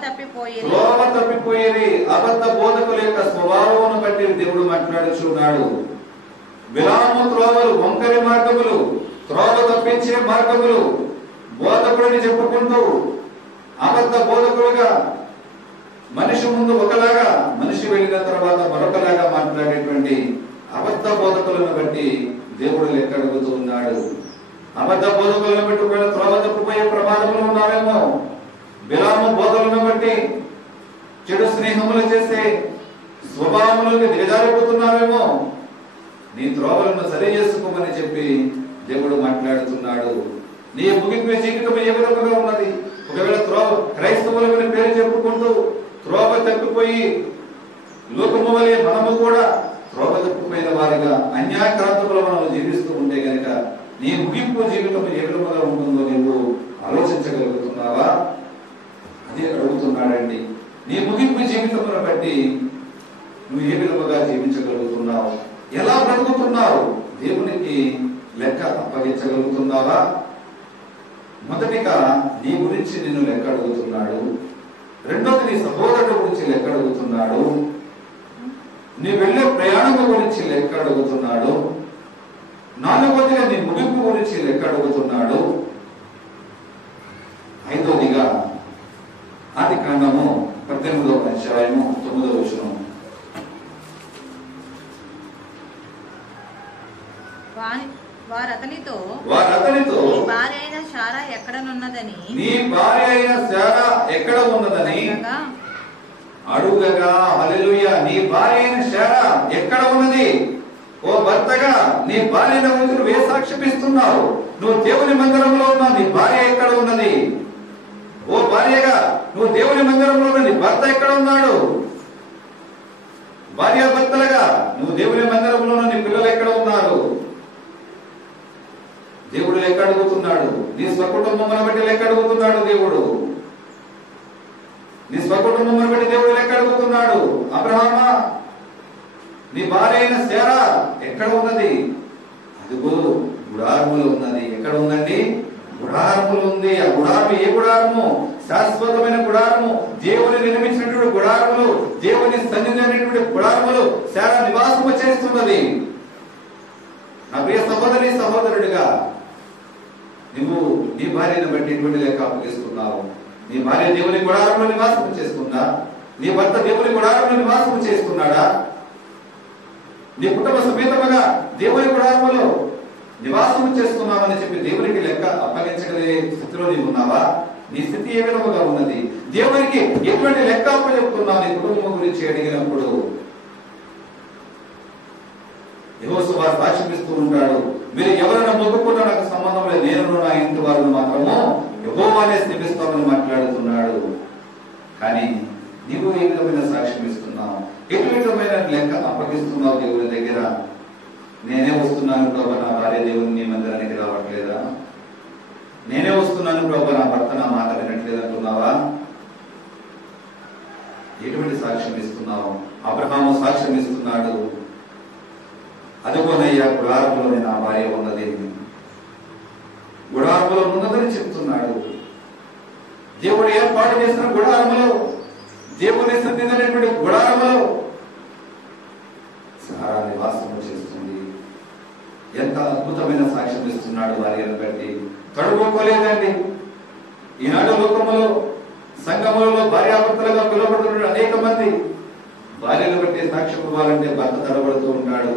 తప్పిపోయేది అబద్ధ బోధకుల యొక్క స్వభావమును బట్టి దేవుడు మాట్లాడుచున్నాడు. బిలాము త్రోవలు వంకరి మార్గములు, త్రోవ తప్పించే మార్గములు, బోధకుడిని చెప్పుకుంటూ అబద్ధ బోధకులుగా మనిషి ముందు ఒకలాగా, మనిషి వెళ్ళిన తర్వాత మరొకలాగా మాట్లాడేటువంటి అబద్ధ బోధకులను బట్టి దేవుడు లెక్క అడుగుతూ ఉన్నాడు. అబద్ధ బోధకులను బట్టి ఒకవేళ త్రోవ తప్పిపోయే ప్రమాదంలో ఉన్నావేమో. బిలాము బోధలను బట్టి చెడు స్నేహములు చేసే స్వభావములకు దిగజారిపోతున్నావేమో. నీ త్రోవలను సరి చేసుకోమని చెప్పి దేవుడు మాట్లాడుతున్నాడు. నీ ముగింపు జీవితం ఏ విధముగా ఉన్నది? ఒకవేళ త్రోవ క్రైస్తవులని పేరు చెప్పుకుంటూ త్రోవ తప్పిపోయి లోకము వలె మనము కూడా త్రోవ తప్పిపోయిన వారిగా అన్యాయక్రాంతంలో మనం జీవిస్తూ ఉంటే గనక నీ ముగింపు జీవితం ఏ విధముగా ఉంటుందో నీవు ఆలోచించగలుగుతున్నావా? అదే అడుగుతున్నాడండి. నీ ముగింపు జీవితమును బట్టి నువ్వు ఏ విధముగా జీవించగలుగుతున్నావు? ఎలా బ్రతుకుతున్నావు? దేవునికి లెక్క అప్పగించగలుగుతున్నావా? మొదటిగా నీ గురించి నిన్ను లెక్క అడుగుతున్నాడు. రెండోది నీ సహోదరుడు గురించి నీ వెళ్ళే ప్రయాణం గురించి లెక్క అడుగుతున్నాడు. నాలుగవదిగా నీ ముగింపు గురించి లెక్క అడుగుతున్నాడు. ఐదవదిగా ఆదికాండము 18వ అధ్యాయము 9వ వచనం. వారతనితో నీ భార్య అయిన శారా ఎక్కడనున్నదని అడుగగా, హల్లెలూయా, నీ భార్య అయిన శారా ఎక్కడ ఉన్నది? ఓ భర్తగా నీ భార్య గురించి నువ్వు ఏ సాక్ష్యమిస్తున్నావు? నువ్వు దేవుని మందిరంలో ఉన్నావు, నీ భార్య ఎక్కడ ఉన్నది? ఓ భార్యగా నువ్వు దేవుని మందిరంలో ఉన్న నీ భర్త ఎక్కడ ఉన్నాడు? భార్య భర్తలుగా నువ్వు దేవుని మందిరంలో ఉన్న నీ పిల్లలు ఎక్కడ ఉన్నారు? దేవుడు లెక్క అడుగుతున్నాడు. నీ స్వకుటుంబం బట్టి లెక్క అడుగుతున్నాడు దేవుడు. నీ స్వకుటుంబం బట్టి దేవుడు లెక్క అడుగుతున్నాడు. అబ్రహామా, నీ భార్య అయిన శారా ఎక్కడ ఉన్నది? అదిగో గుడారములో ఉన్నది. ఎక్కడ ఉందండి? గుడారములు ఉంది. ఆ గుడారము ఏ గుడారము? శాశ్వతమైన గుడారము, దేవుని నిర్మించినటువంటి గుడారములు, దేవుని సన్నిధి అనేటువంటి గుడారములు శారా నివాసము చేస్తున్నది. నా ప్రియ సహోదరి సహోదరుడిగా నువ్వు నీ భార్యను బట్టి ఎటువంటి లెక్క అప్పగిస్తున్నావు? నీ భార్య దేవుని గుడారంలో నివాసము చేస్తుందా? నీ భర్త దేవుని గుడారంలో నివాసము చేస్తున్నాడా? నీ కుటుంబ సమేతముగా దేవుని గుడారంలో నివాసము చేస్తున్నామని చెప్పి దేవునికి లెక్క అప్పగించగలిగే స్థితిలో నీవు ఉన్నావా? నీ స్థితి ఏ విధముగా ఉన్నది? దేవునికి ఎటువంటి లెక్క అప్పచెప్తున్నావు నీ కుటుంబం గురించి అడిగినప్పుడు? యెహోషువ సాక్ష్యమిస్తూ ఉంటాడు, మీరు ఎవరైనా మొక్కుకున్నా నాకు సంబంధం లేదు, నేను నా ఇంటి వారిని మాత్రము యెహోవానే సేవిస్తామని మాట్లాడుతున్నాడు. కానీ నీవు ఏ విధమైన సాక్ష్యం ఇస్తున్నావు? ఏ విధమైన లెక్క అప్పగిస్తున్నావు దేవుని దగ్గర? నేనే వస్తున్నాను ప్రభు, నా భార్య దేవుని నీ మందిరానికి రావట్లేదా? నేనే వస్తున్నాను ప్రభు, నా భర్త నా మాట వినట్లేదు అంటున్నావా? ఎటువంటి సాక్ష్యం ఇస్తున్నావు? అబ్రహాము సాక్ష్యం ఇస్తున్నాడు, అదుగోనయ్యా గుడారములోనే నా భార్య ఉన్నది, గుడారములో ఉన్నదని చెప్తున్నాడు. దేవుడు ఏర్పాటు చేసిన గుడారములో, దేవుని సన్నిధి గుడారములో సారా నివాసము చేస్తుంది. ఎంత అద్భుతమైన సాక్ష్యం ఇస్తున్నాడు భార్యను బట్టి. తడుకోలేదండి. ఈనాడు లోకములో సంఘములలో భార్యాభర్తలుగా పిలువబడుతున్న అనేక మంది భార్యను బట్టి సాక్ష్యం ఇవ్వాలంటే భర్త తడబడుతూ ఉంటాడు,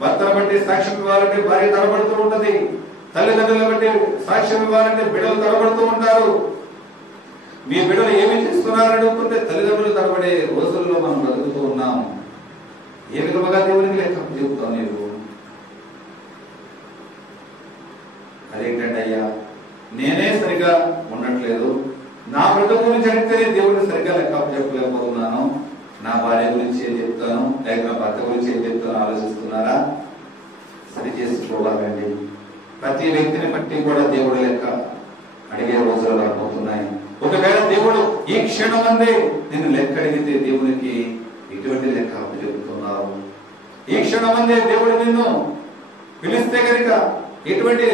భర్తను బట్టి సాక్ష్యం ఇవ్వాలంటే భార్య తడబడుతూ ఉంటది, తల్లిదండ్రులను బట్టి సాక్ష్యం ఇవ్వాలంటే బిడ్డలు తడబడుతూ ఉంటారు. మీ బిడ్డలు ఏమి చేస్తున్నారని అడుగుతుంటే తల్లిదండ్రులు తడబడే రోజుల్లో మనం బతుకుతూ ఉన్నాం. ఏ విధముగా దేవునికి లెక్క చెబుతావు నీవు? అదేంటంటే అయ్యా, నేనే సరిగా ఉండట్లేదు, నా బ్రతుకు గురించి అడిగితేనే దేవుడిని సరిగ్గా లెక్క చెప్పలేకపోతున్నాను, నా భార్య గురించి ఏం చెప్తాను, లేక నా భర్త గురించి ఏం చెప్తాను ఆలోచిస్తున్నారా? సరి చేసుకోవాలండి. ప్రతి వ్యక్తిని బట్టి కూడా దేవుడు లెక్క అడిగే రోజులు రాబోతున్నాయి. ఒకవేళ దేవుడు ఈ క్షణం అందే నేను లెక్క అడిగితే దేవునికి ఎటువంటి లెక్క చెబుతున్నావు? ఈ క్షణం అందే దేవుడు నిన్ను పిలిస్తే కనుక ఎటువంటి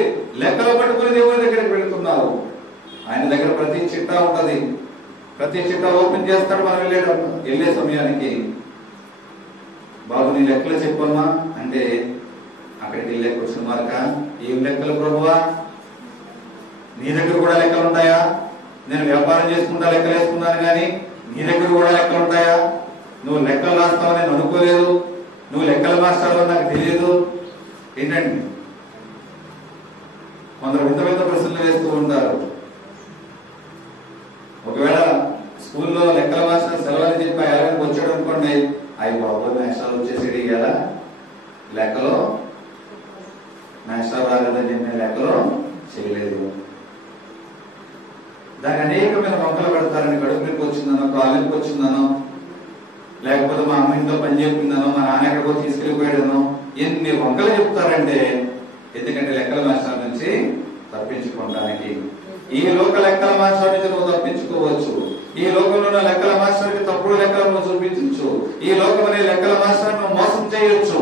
లెక్కలు పట్టుకుని దేవుని దగ్గరికి వెళుతున్నావు? ఆయన దగ్గర ప్రతి చిట్టా ఉంటది, ప్రతి చిట్టా ఓపెన్ చేస్తాడు. మనం వెళ్ళే సమయానికి బాబు నీ లెక్కలు చెప్పమ్మా అంటే అక్కడికి వెళ్ళే క్వశ్చన్ మార్క, ఏం లెక్కలు ప్రభువా? నీ దగ్గర కూడా లెక్కలు ఉంటాయా? నేను వ్యాపారం చేసుకుంటా లెక్కలు వేసుకున్నాను కానీ నీ దగ్గర కూడా లెక్కలు ఉంటాయా? నువ్వు లెక్కలు రాస్తావని నేను అనుకోలేదు, నువ్వు లెక్కల మాస్టర్ నాకు తెలియదు. ఏంటండి, కొందరు వింత వింత ప్రశ్నలు వేస్తూ ఉంటారు. ఒకవేళ స్కూల్లో లెక్కల మాస్టర్ సెలవుని చెప్పి ఎలాగైనా వచ్చాడు అనుకోండి, అవి బాబు నేషనల్ వచ్చేసేది కదా, లెక్కలో నేషనల్ రాలేదని చెప్పిన లెక్కలో చేయలేదు. దానికి అనేకమైన వంకలు పెడతారని, కడుపు నొప్పి వచ్చిందనో, కాలు నొప్పి వచ్చిందనో, లేకపోతే మా అమ్మ ఇంట్లో పని చెప్పిందనో, మా నాన్న ఎక్కడికో తీసుకెళ్ళిపోయాడనో, ఎన్ని వంకలు చెప్తారంటే ఎందుకంటే లెక్కల మాస్టర్ నుంచి తప్పించుకోవడానికి. ఈ లోక లెక్కల మాస్టర్ నుంచి నువ్వు తప్పించుకోవచ్చు, ఈ లోకంలో ఉన్న లెక్కల మాస్టర్కి తప్పుడు లెక్కలను చూపించవచ్చు, ఈ లోకం అనే లెక్కల మాస్టర్ నువ్వు మోసం చేయొచ్చు.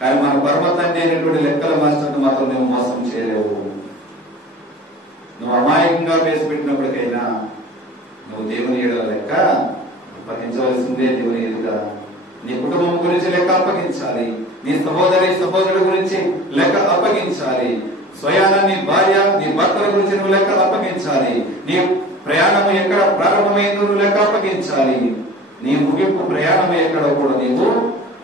కానీ మన పరమ తండ్రి అయినటువంటి లెక్కల మాస్టర్ని మాత్రం నువ్వు మోసం చేయలేవు. నువ్వు అమాయకంగా వేసి పెట్టినప్పటికైనా నువ్వు దేవుని ఎడల లెక్క అప్పగించవలసిందే. దేవుని ఎదుట నీ కుటుంబం గురించి లెక్క అప్పగించాలి. నీ సహోదరుడి గురించి లెక్క అప్పగించాలి. స్వయాన నీ భార్య నీ భర్తల గురించి నువ్వు లెక్క అప్పగించాలి. నీ ప్రయాణం ఎక్కడ ప్రారంభమైందో నువ్వు లెక్క అప్పగించాలి. నీ ముగింపు ప్రయాణం ఎక్కడ కూడా నీవు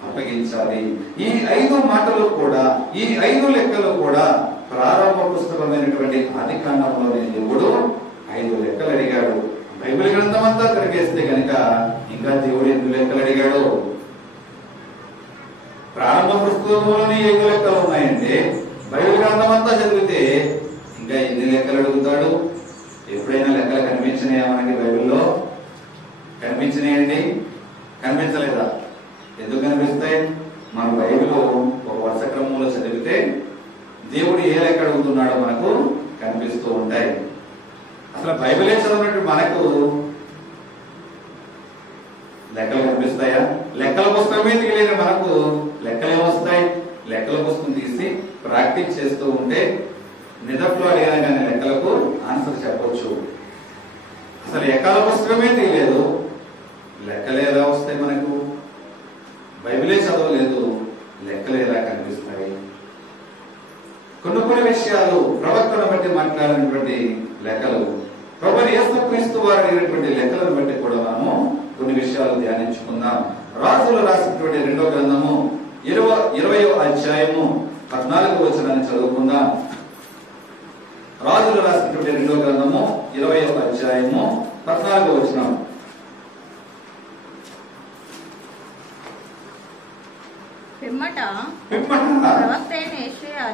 అప్పగించాలి. ఈ 5 మాటలు కూడా, ఈ 5 లెక్కలు కూడా ప్రారంభ పుస్తకమైనటువంటి ఆదికాండంలోనే దేవుడు 5 లెక్కలు అడిగాడు. బైబిల్ గ్రంథం అంతా తిరిగేస్తే కనుక ఇంకా దేవుడు ఎన్ని లెక్కలు అడిగాడు? ప్రారంభ పుస్తకంలోనే 5 లెక్కలు ఉన్నాయంటే బైబిల్ గ్రంథం అంతా చదివితే ఇంకా ఎన్ని లెక్కలు అడుగుతాడు? ఎప్పుడైనా లెక్కలు కనిపించినాయా మనకి బైబిల్లో? కనిపించినాయండి? కనిపించలేదా? ఎందుకు కనిపిస్తాయి? మన బైబిల్ ఒక వరుస క్రమంలో చదివితే దేవుడు ఏ లెక్క అడుగుతున్నాడో మనకు కనిపిస్తూ ఉంటాయి. అసలు బైబిలే చదివినట్టు మనకు లెక్కలు కనిపిస్తాయా? లెక్కల పుస్తకమే తీయలేదు మనకు లెక్కలు ఏమొస్తాయి? లెక్కల పుస్తకం తీసి ప్రాక్టీస్ చేస్తూ ఉంటే నిదట్లో అడిగినా కానీ లెక్కలకు ఆన్సర్ చెప్పొచ్చు. అసలు లెక్కల పుస్తకమే తీయలేదు, లెక్కలు ఎలా వస్తాయి మనకు? బైబిలే చదవలేదు, లెక్కలు ఎలా కనిపిస్తాయి? కొన్ని విషయాలు ప్రవక్తను బట్టి మాట్లాడినటువంటి లెక్కలు, ప్రభువైన యేసుక్రీస్తు వారు అడిగినటువంటి లెక్కలను బట్టి కూడా మనము కొన్ని విషయాలు ధ్యానించుకుందాం. రాజులు రాసినటువంటి 2వ గ్రంథము 20వ అధ్యాయము 14వ వచనాన్ని చదువుకుందాం. రాజులు రాసినటువంటి 2వ గ్రంథము 20వ అధ్యాయము 14వ వచనం. పిమ్మట ప్రవక్తైన యెషయా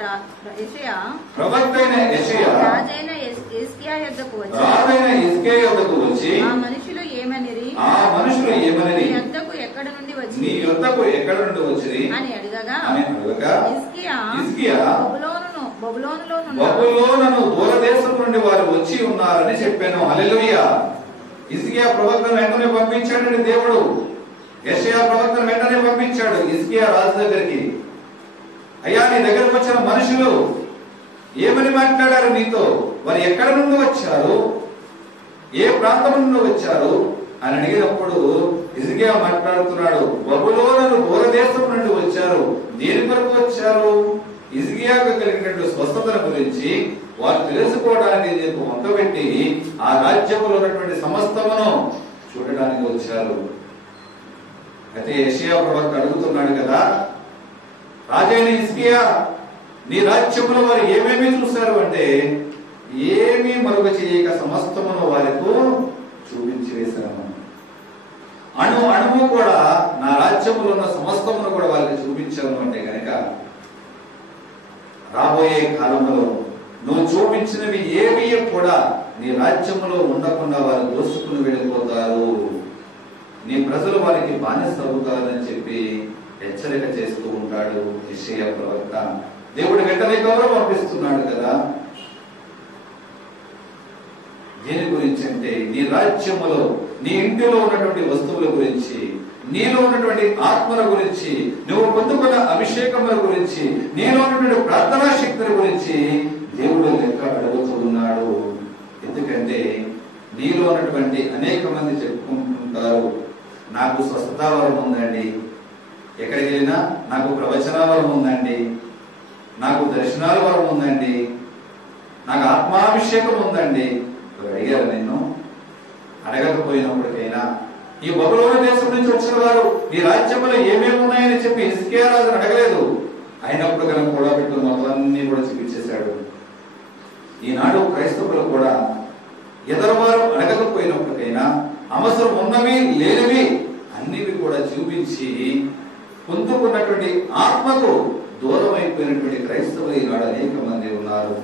రాజైన హిజ్కియా యొద్దకు వచ్చి ఆ మనుషులు ఏమనిరి నీ యొద్దకు ఎక్కడ నుండి వచ్చిరి అని అడగగా హిజ్కియా బబులోనులో దూరదేశం నుండి వారు వచ్చి ఉన్నారని చెప్పాను. హల్లెలూయా. హిజ్కియా ప్రవక్తను వెంటనే పంపించాడు దేవుడు. యెషయా ప్రవక్తను వెంటనే పంపించాడు హిజ్కియా రాజు దగ్గరికి. అయ్యా, నీ దగ్గరకు వచ్చిన మనుషులు ఏమని మాట్లాడారు నీతో? వారు ఎక్కడ నుండి వచ్చారు, ఏ ప్రాంతం నుండి వచ్చారు అని అడిగినప్పుడు హిజ్కియా మాట్లాడుతున్నాడు, బబులోను దూరదేశం నుండి వచ్చారు. దేని కొరకు వచ్చారు? హిజ్కియాకు కలిగినటువంటి స్వస్థతల గురించి వారు తెలుసుకోవడానికి నీకు మొక్కబెట్టి ఆ రాజ్యంలో ఉన్నటువంటి సమస్తమును చూడడానికి వచ్చారు. అయితే యెషయా ప్రవక్త అడుగుతున్నాడు కదా, రాజైన హిజ్కియా, నీ రాజ్యంలో వారు ఏమేమి చూశారు అంటే, ఏమీ మరొక చేయక సమస్తమును వారికి చూపించి వేశాను. అణువు కూడా నా రాజ్యంలో ఉన్న సమస్తమును కూడా వారికి చూపించాను అంటే కనుక రాబోయే కాలంలో నువ్వు చూపించినవి ఏవి కూడా నీ రాజ్యంలో ఉండకుండా వారు దోసుకుని వెళ్ళిపోతారు, నీ ప్రజలు వారికి బానిస అవుతారని చెప్పి హెచ్చరిక చేస్తూ ఉంటాడు యెషయా ప్రవక్త. దేవుడు వెంటనే కబురు పంపిస్తున్నాడు కదా. దేని గురించి అంటే, నీ రాజ్యములో నీ ఇంటిలో ఉన్నటువంటి వస్తువుల గురించి, నీలో ఉన్నటువంటి ఆత్మల గురించి, నువ్వు పొందుకున్న అభిషేకముల గురించి, నీలో ఉన్నటువంటి ప్రార్థనా శక్తుల గురించి దేవుడు లెక్క అడుగుతూ ఉన్నాడు. ఎందుకంటే నీలో ఉన్నటువంటి అనేక మంది చెప్పుకుంటుంటారు, నాకు స్వస్థతావరం ఉందండి, ఎక్కడికి వెళ్ళినా నాకు ప్రవచనావరం ఉందండి, నాకు దర్శనాల వరం ఉందండి, నాకు ఆత్మాభిషేకం ఉందండి. అడిగారు నిన్ను? అడగకపోయినప్పటికైనా ఈ బబులోను దేశం నుంచి వచ్చిన వారు ఈ రాజ్యంలో ఏమేమి ఉన్నాయని చెప్పి హిజ్కియా రాజు అడగలేదు. అయినప్పుడు కనుక కూడా పెట్టుకున్న మొదలన్నీ కూడా చూపించేశాడు. ఈనాడు క్రైస్తవులు కూడా ఎదరవారు అడగకపోయినప్పటికైనా అవసరం ఉన్నవి లేనివి అన్నివి కూడా చూపించి పొందుకున్నటువంటి ఆత్మకు దూరం అయిపోయినటువంటి క్రైస్తవులు ఈనాడు అనేక మంది ఉన్నారు.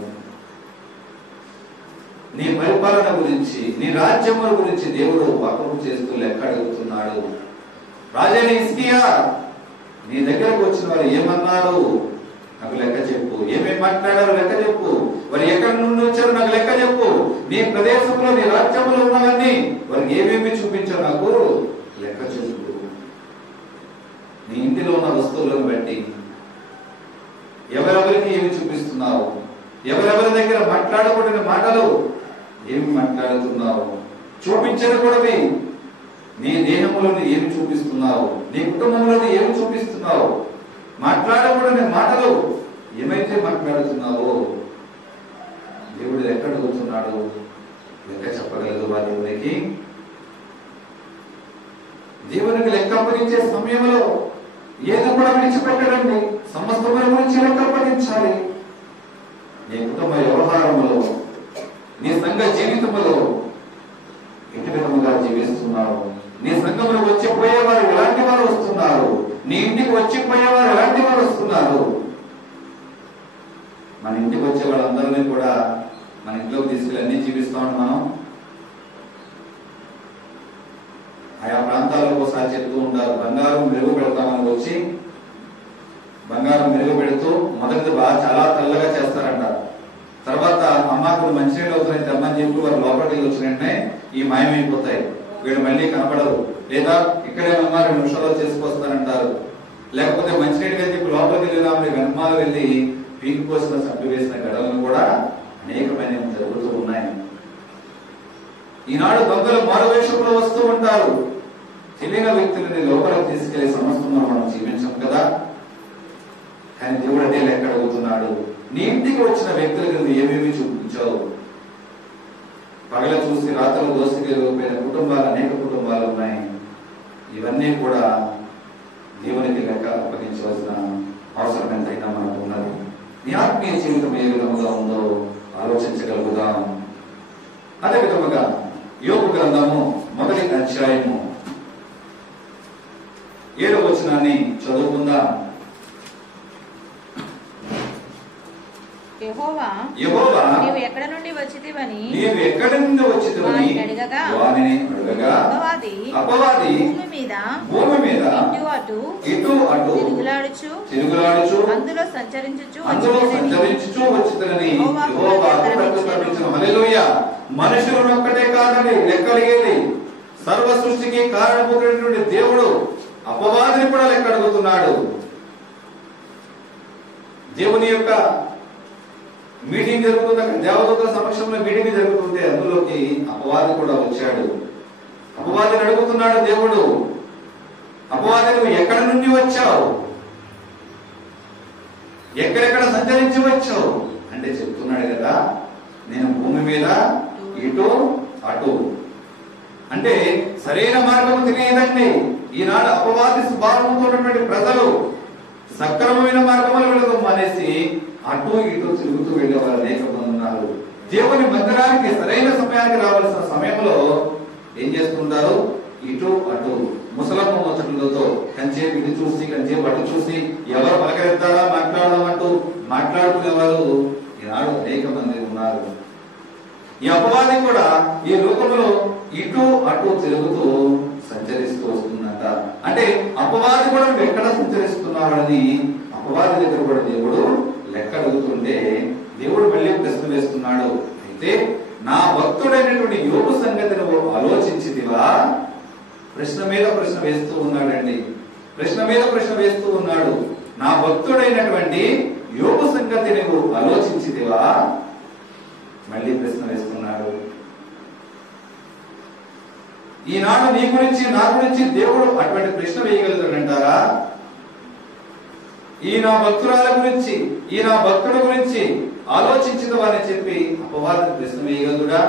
నీ పరిపాలన గురించి, నీ రాజ్యముల గురించి దేవుడు వాకపు చేస్తూ లెక్క అడుగుతున్నాడు. రాజైన హిజ్కియా, నీ దగ్గరకు వచ్చిన వారు ఏమన్నారు నాకు లెక్క చెప్పు, ఏమేమి మాట్లాడారు లెక్క చెప్పు, వారు ఎక్కడి నుండి వచ్చారు నాకు లెక్క చెప్పు, నీ ప్రదేశంలో నీ రాజ్యంలో ఉన్నవన్నీ వారికి ఏమేమి చూపించారు నాకు లెక్క చెప్పు. నీ ఇంటిలో ఉన్న వస్తువులను బట్టి ఎవరెవరికి ఏమి చూపిస్తున్నావు, ఎవరెవరి దగ్గర మాట్లాడకూడని మాటలు ఏమి మాట్లాడుతున్నావు, చూపించకూడవి నీ దేహంలో ఏమి చూపిస్తున్నావు, నీ కుటుంబంలో ఏమి చూపిస్తున్నావు, మాట్లాడకూడని మాటలు ఏమైతే మాట్లాడుతున్నావో దేవుడు లెక్క అడుగుతున్నాడు. లెక్క చెప్పగలదు ఆ దేవునికి? దేవునికి లెక్క అప్పగించే సమయంలో ఏదో కూడా విడిచిపెట్టడండి. సమస్తముల గురించి లెక్క అప్పగించాలి. నీ కుటుంబ వ్యవహారంలో, నీ సంఘ జీవితంలో ఎటు విధముగా జీవిస్తున్నావు? నీ సంఘంలో వచ్చిపోయేవారు ఎలాంటి వారు వస్తున్నారు? నీ ఇంటికి వచ్చిపోయేవారు ఎలాంటి వారు వస్తున్నారు? మన ఇంటికి వచ్చే వాళ్ళందరినీ కూడా మన ఇంట్లోకి తీసుకెళ్ళి అన్ని జీవిస్తామని మనం ఆయా ప్రాంతాలకు ఒకసారి చెప్తూ ఉంటారు. బంగారం మెరుగు పెడతామని వచ్చి బంగారం మెరుగు పెడుతూ మొదటి బాగా చాలా తెల్లగా చేస్తారంట. తర్వాత అమ్మాకులు మంచినీళ్ళు అవుతున్నాయి తెమ్మని చెప్పి వారు లోపలికి వచ్చిన వెంటనే ఈ మాయమైపోతాయి. వీళ్ళు మళ్ళీ కనపడరు. లేదా ఇక్కడే అమ్మా 2 నిమిషాల్లో చేసుకొస్తానంటారు. లేకపోతే మంచినీళ్ళకి అని చెప్పి లోపలికి వెళ్ళినా వెనమాలు వెళ్ళి పీకి పోసిన సబ్బు వేసిన గడలను కూడా అనేకమైన జరుగుతూ ఉన్నాయి. ఈనాడు దొంగలు మారువేషంలో వస్తూ ఉంటారు. తెలియని వ్యక్తులని లోపలికి తీసుకెళ్లి సమస్తంలో మనం జీవించాం కదా. కానీ దేవుడు అదే లెక్క అడుగుతున్నాడు. నీ ఇంటికి వచ్చిన వ్యక్తులకు నువ్వు ఏమేమి చూపించావు? పగల చూసి రాత్రులు దోసుకెళ్ళిపోయిన కుటుంబాలు, అనేక కుటుంబాలు ఉన్నాయి. ఇవన్నీ కూడా దేవునికి లెక్క అప్పగించవలసిన అవసరం ఎంతైనా మనకు ఉన్నది. నీ ఆత్మీయ జీవితం ఏ విధముగా ఉందో ఆలోచించగలుగుదాం. అదే విధముగా యోబు గ్రంథము 1వ అధ్యాయము 7వ వచనాన్ని చదువుకుందాం. యెహోవా నీవు ఎక్కడ నుండి వచ్చితివని వారిని అడగగా అపవాది భూమి మీద ఇటు అటు తిరుగులాడుచు అందులో సంచరించుచు వచ్చిందని యెహోవా ప్రత్యుత్తరించెను. హల్లెలూయా. మనుషులను ఒక్కటే కాదని లెక్కలిగేది సర్వ సృష్టికి కారణభూతుడైనటువంటి దేవుడు అపవాదిని కూడా లెక్క అడుగుతున్నాడు. దేవుని యొక్క మీటింగ్ జరుగుతుంది, అక్కడ దేవదూతల సమక్షంలో మీటింగ్ జరుగుతుంటే అందులోకి అపవాది కూడా వచ్చాడు. అపవాదిని అడుగుతున్నాడు దేవుడు, అపవాది నువ్వు ఎక్కడి నుండి వచ్చావు, ఎక్కడెక్కడ సంచరించి వచ్చావు అంటే చెప్తున్నాడు కదా, నేను భూమి మీద ఇటు అటు. అంటే సరైన మార్గం తెలియదండి. ఈనాడు అపవాది స్వభావంతో ఉన్నటువంటి ప్రజలు సక్రమమైన మార్గంలో వెళ్ళడం మానేసి అటు ఇటు తిరుగుతూ వెళ్లే వారు అనేక మంది ఉన్నారు. దేవుని మందిరానికి సరైన సమయానికి రావాల్సిన సమయంలో ఏం చేస్తుంటారు? ఇటు అటు ముసలమ్మ ముచ్చట్లతో కంచేపు ఇటు చూసి కంచేపు అటు చూసి ఎవరు పలకరిస్తారా మాట్లాడదామంటూ మాట్లాడుకునేవారు ఈనాడు అనేక మంది ఉన్నారు. ఈ అపవాది కూడా ఈ లోకంలో ఇటు అటు తిరుగుతూ సంచరిస్తూ వస్తుందంట. అంటే అపవాది కూడా నువ్వు ఎక్కడ సంచరిస్తున్నావని అపవాది దగ్గర కూడా దేవుడు లెక్క అడుగుతుంటే దేవుడు మళ్ళీ ప్రశ్న వేస్తున్నాడు. అయితే నా భక్తుడైనటువంటి యోబు సంగతి నువ్వు ఆలోచించితివా? ప్రశ్న మీద ప్రశ్న వేస్తూ ఉన్నాడండి. ప్రశ్న మీద ప్రశ్న వేస్తూ ఉన్నాడు. నా భక్తుడైనటువంటి యోబు సంగతి నువ్వు ఆలోచించితివా? మళ్ళీ ప్రశ్న వేస్తున్నాడు. ఈనాడు నీ గురించి నా గురించి దేవుడు అటువంటి ప్రశ్న వేయగలుగుతాడంటారా? ఈ నా భక్తురాల గురించి, ఈ నా భక్తుడి గురించి ఆలోచించదని చెప్పి అపవాది ప్రశ్న వేయగలుగుడా?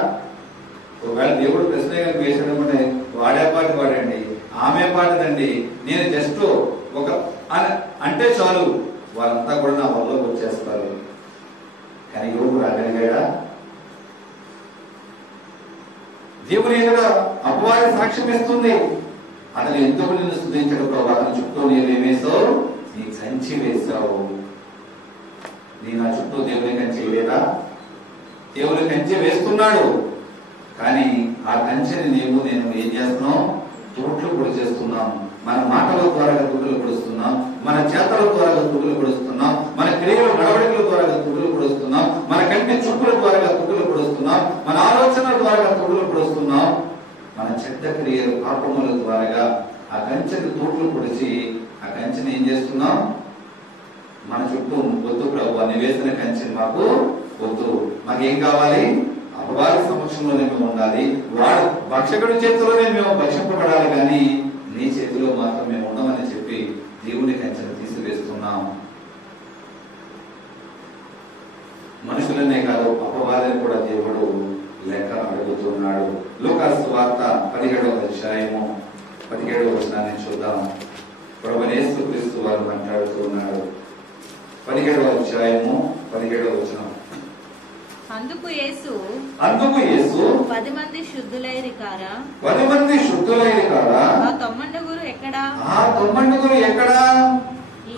ఒకవేళ దేవుడు ప్రశ్న వేసాడనుకుంటే వాడే పాటి వాడండి, ఆమె పాటిదండి, నేను జస్ట్ ఒక అంటే చాలు వాళ్ళంతా కూడా నా వల్లలోకి వచ్చేస్తారు. కానీ యోబు రాగలిగాడా? దేవుని ఎదుట అపవాది సాక్ష్యం ఇస్తుంది. అతను ఎందుకు నిన్ను స్తుతించడు ప్రభు, అతని చుట్టూ నేను ఏమేసావు? నీ కంచి వేసావు. నీ నా చుట్టూ దేవుని కంచి లేదా? దేవుని కంచి వేస్తున్నాడు. కానీ ఆ కంచెని నేను ఏం చేస్తున్నాం? తోట్లు పొడి చేస్తున్నాం. మన మాటల ద్వారా తోటలు పొడుస్తున్నాం, మన చేతల ద్వారా తోటలు పొడుస్తున్నాం, మన క్రియల నడవడికల ద్వారా తోటలు పొడుస్తున్నాం, మన కంటి చూపుల ద్వారా తోటలు పొడుస్తున్నాం, మన ఆలోచనల ద్వారా తోటలు పొడుస్తున్నాం, మన చెడ్డ క్రియలు పాపముల ద్వారా ఆ కంచెని తోటలు పొడిచి ఆ కంచెని ఏం చేస్తున్నాం? మన చుట్టూ వద్దు ప్రభు, అని వేసిన కంచెని మాకు వద్దు, మాకేం కావాలి? అపవాది సమక్షంలోనే మేము ఉండాలి, వాడు భక్షకుడి చేతిలోనే మేము భక్షింపబడాలి, కానీ నీ చేతిలో మాత్రం మేము ఉండమని చెప్పి దేవుని కంచెను తీసివేస్తున్నాం. మనుషులనే కాదు, అపవాదిని కూడా దేవుడు లెక్క అడుగుతున్నాడు. లూకాసు సువార్త 17వ అధ్యాయము 17వ వచనాన్ని చూద్దాం. ప్రభువైన యేసుక్రీస్తు వారు మాట్లాడుతున్నాడు. 17వ అధ్యాయము 17వ వచనం. అందుకు యేసు 10 మంది శుద్ధులైరి కారా, ఆ తొమ్మండుగురు ఎక్కడా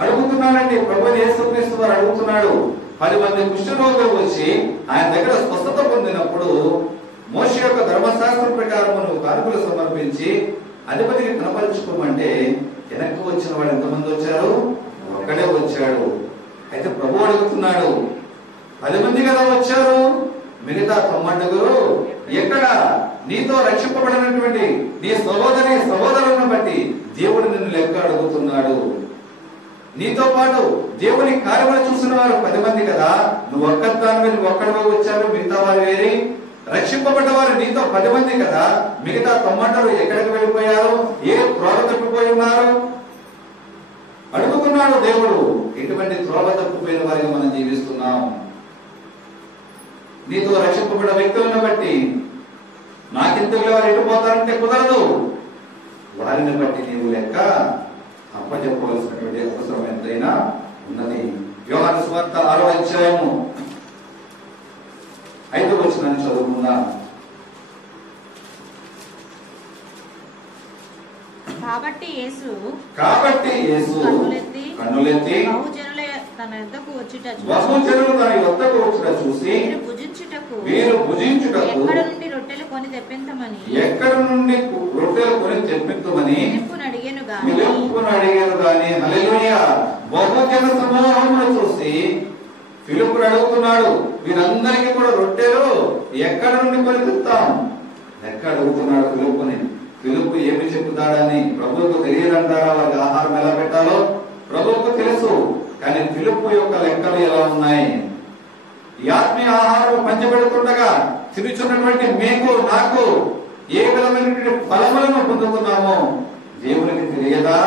అడుగుతున్నాడండి. ప్రభువైన యేసుక్రీస్తు వారు అడుగుతున్నాడు. 10 మంది కుష్ఠరోగులు వచ్చి ఆయన దగ్గర స్వస్థత పొందినప్పుడు మోషే యొక్క ధర్మశాస్త్రం ప్రకారం నువ్వు కానుకలు సమర్పించి అధిపతికి కనపరుచుకోమంటే వెనక్కి వచ్చిన వాడు ఎంతమంది వచ్చారు? ఒక్కడే వచ్చాడు. అయితే ప్రభు అడుగుతున్నాడు, 10 మంది కదా వచ్చారు, మిగతా 90 ఎక్కడ? నీతో రక్షింపబడినటువంటి నీ సహోదరులను బట్టి దేవుడు నిన్ను లెక్క అడుగుతున్నాడు. నీతో పాటు దేవుని కార్యములు చూసిన వారు 10 మంది కదా, నువ్వు ఒక్కడివే వచ్చారు, మిగతా వారు వేరే. రక్షింపబడ్డ వారు నీతో 10 మంది కదా, మిగతా 90 ఎక్కడికి వెళ్ళిపోయారు? ఏ త్రోవ తప్పిపోయి ఉన్నారు? అడుగుతున్నాడు దేవుడు. ఎటువంటి త్రోవ తప్పిపోయిన వారిగా మనం జీవిస్తున్నాం? నీతో రక్షింపబడ్డ వ్యక్తులను బట్టి నాకింతలో వారు ఎటుపోతారంటే కుదరదు. వారిని బట్టి నీవు లెక్క అప్పచెప్పవలసినటువంటి అవసరం ఎంతైనా ఉన్నది. యోహాను సువార్త 6వ అధ్యాయము 5వ వచనాన్ని చదువుకుందాం. కాబట్టి యేసు కన్నులెత్తి బహుజనుల తన యొద్దకు వచ్చుట చూసి వీరు భుజించుటకు ఎక్కడ నుండి రొట్టెలు కొని తెప్పించమని ఫిలిప్పును అడిగాను గాని హల్లెలూయా. బహుజన సమూహమును చూసి ఫిలిప్పును అడుగుతున్నాడు, వీరందరికీ కూడా రొట్టెలు ఎక్కడ నుండి కొని తెస్తాం? లెక్క అడుగుతున్నాడు ఫిలిప్పుని. ఫిలిప్పు ఏమి చెప్తాడని ప్రభువుకు తెలియదంటారా? వారికి ఆహారం ఎలా పెట్టాలో ప్రభువుకు తెలుసు, కానీ ఫిలిప్పు యొక్క లెక్కలు ఎలా ఉన్నాయి? ఈ ఆత్మీయ ఆహారం పంచబెడుతుండగా తిరుగుతున్నటువంటి మీకు నాకు ఏ విధమైనటువంటి ఫలములను పొందుతున్నామో దేవునికి తెలియదా?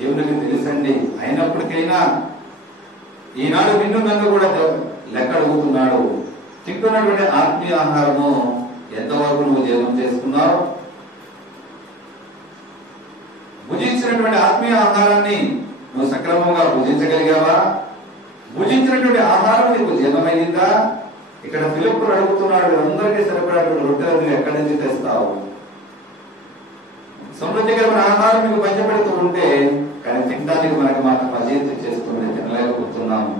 దేవునికి తెలుసండి. అయినప్పటికైనా ఈనాడు నన్ను కూడా లెక్క అడుగుతున్నాడు. తింటున్నటువంటి ఆత్మీయ ఆహారము ఎంతవరకు నువ్వు జీవనం చేసుకున్నావు? భుజించినటువంటి ఆత్మీయ ఆహారాన్ని నువ్వు సక్రమంగా భుజించగలిగావా? భుజించినటువంటి ఆహారం నీకు జీర్ణమైందా? ఇక్కడ ఫిలిప్పు అడుగుతున్నాడు, అందరికీ సరిపడేటువంటి రొట్టెలను ఎక్కడి నుంచి తెస్తావు? సమృద్ధికరమైన ఆహారం మీకు పంచబెడుతూ ఉంటే, కానీ తినడానికి మనకు మాత్రం అజీర్తి చేస్తుంటే తినలేకపోతున్నాము.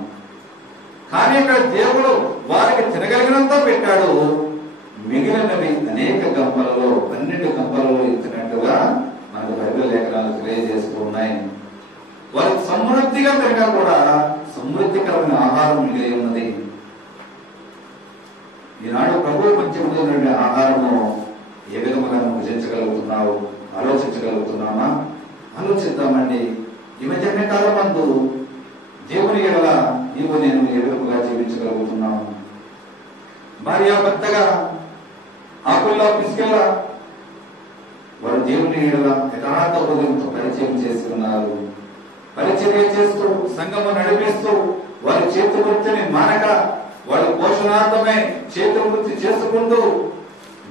కానీ ఇక్కడ దేవుడు వారికి తినగలిగినంత పెట్టాడు. మిగిలినవి అనేక గంపలలో 12 గంపలలో ఇచ్చినట్టుగా మనకు బైబిల్ లేఖనాలు తెలియజేస్తూ ఉన్నాయి. వారికి సమృద్ధిగా తినగా కూడా సమృద్ధికరమైన ఆహారం మిగిలి ఉన్నది. ఈనాడు ప్రభువు పంచబడినటువంటి ఆహారము ఏ విధముగా భుజించగలుగుతున్నావు? ఆలోచించగలుగుతున్నామా? ఆలోచిద్దామండి. ఈ మధ్య కాలం మందు దేవుని ఎడల నీవు నేను ఏ విధముగా జీవించగలుగుతున్నాము? భార్యాభర్తగా ఆకుల్లా పిసికెల్లా వారు దేవుని ఎడల యథార్థ హృదయంతో పరిచయం చేస్తున్నారు. పరిచర్య చేస్తూ సంఘము నడిపిస్తూ వారి చేతి వృత్తిని మానక వాళ్ళ పోషణార్థమే చేతి వృత్తి చేసుకుంటూ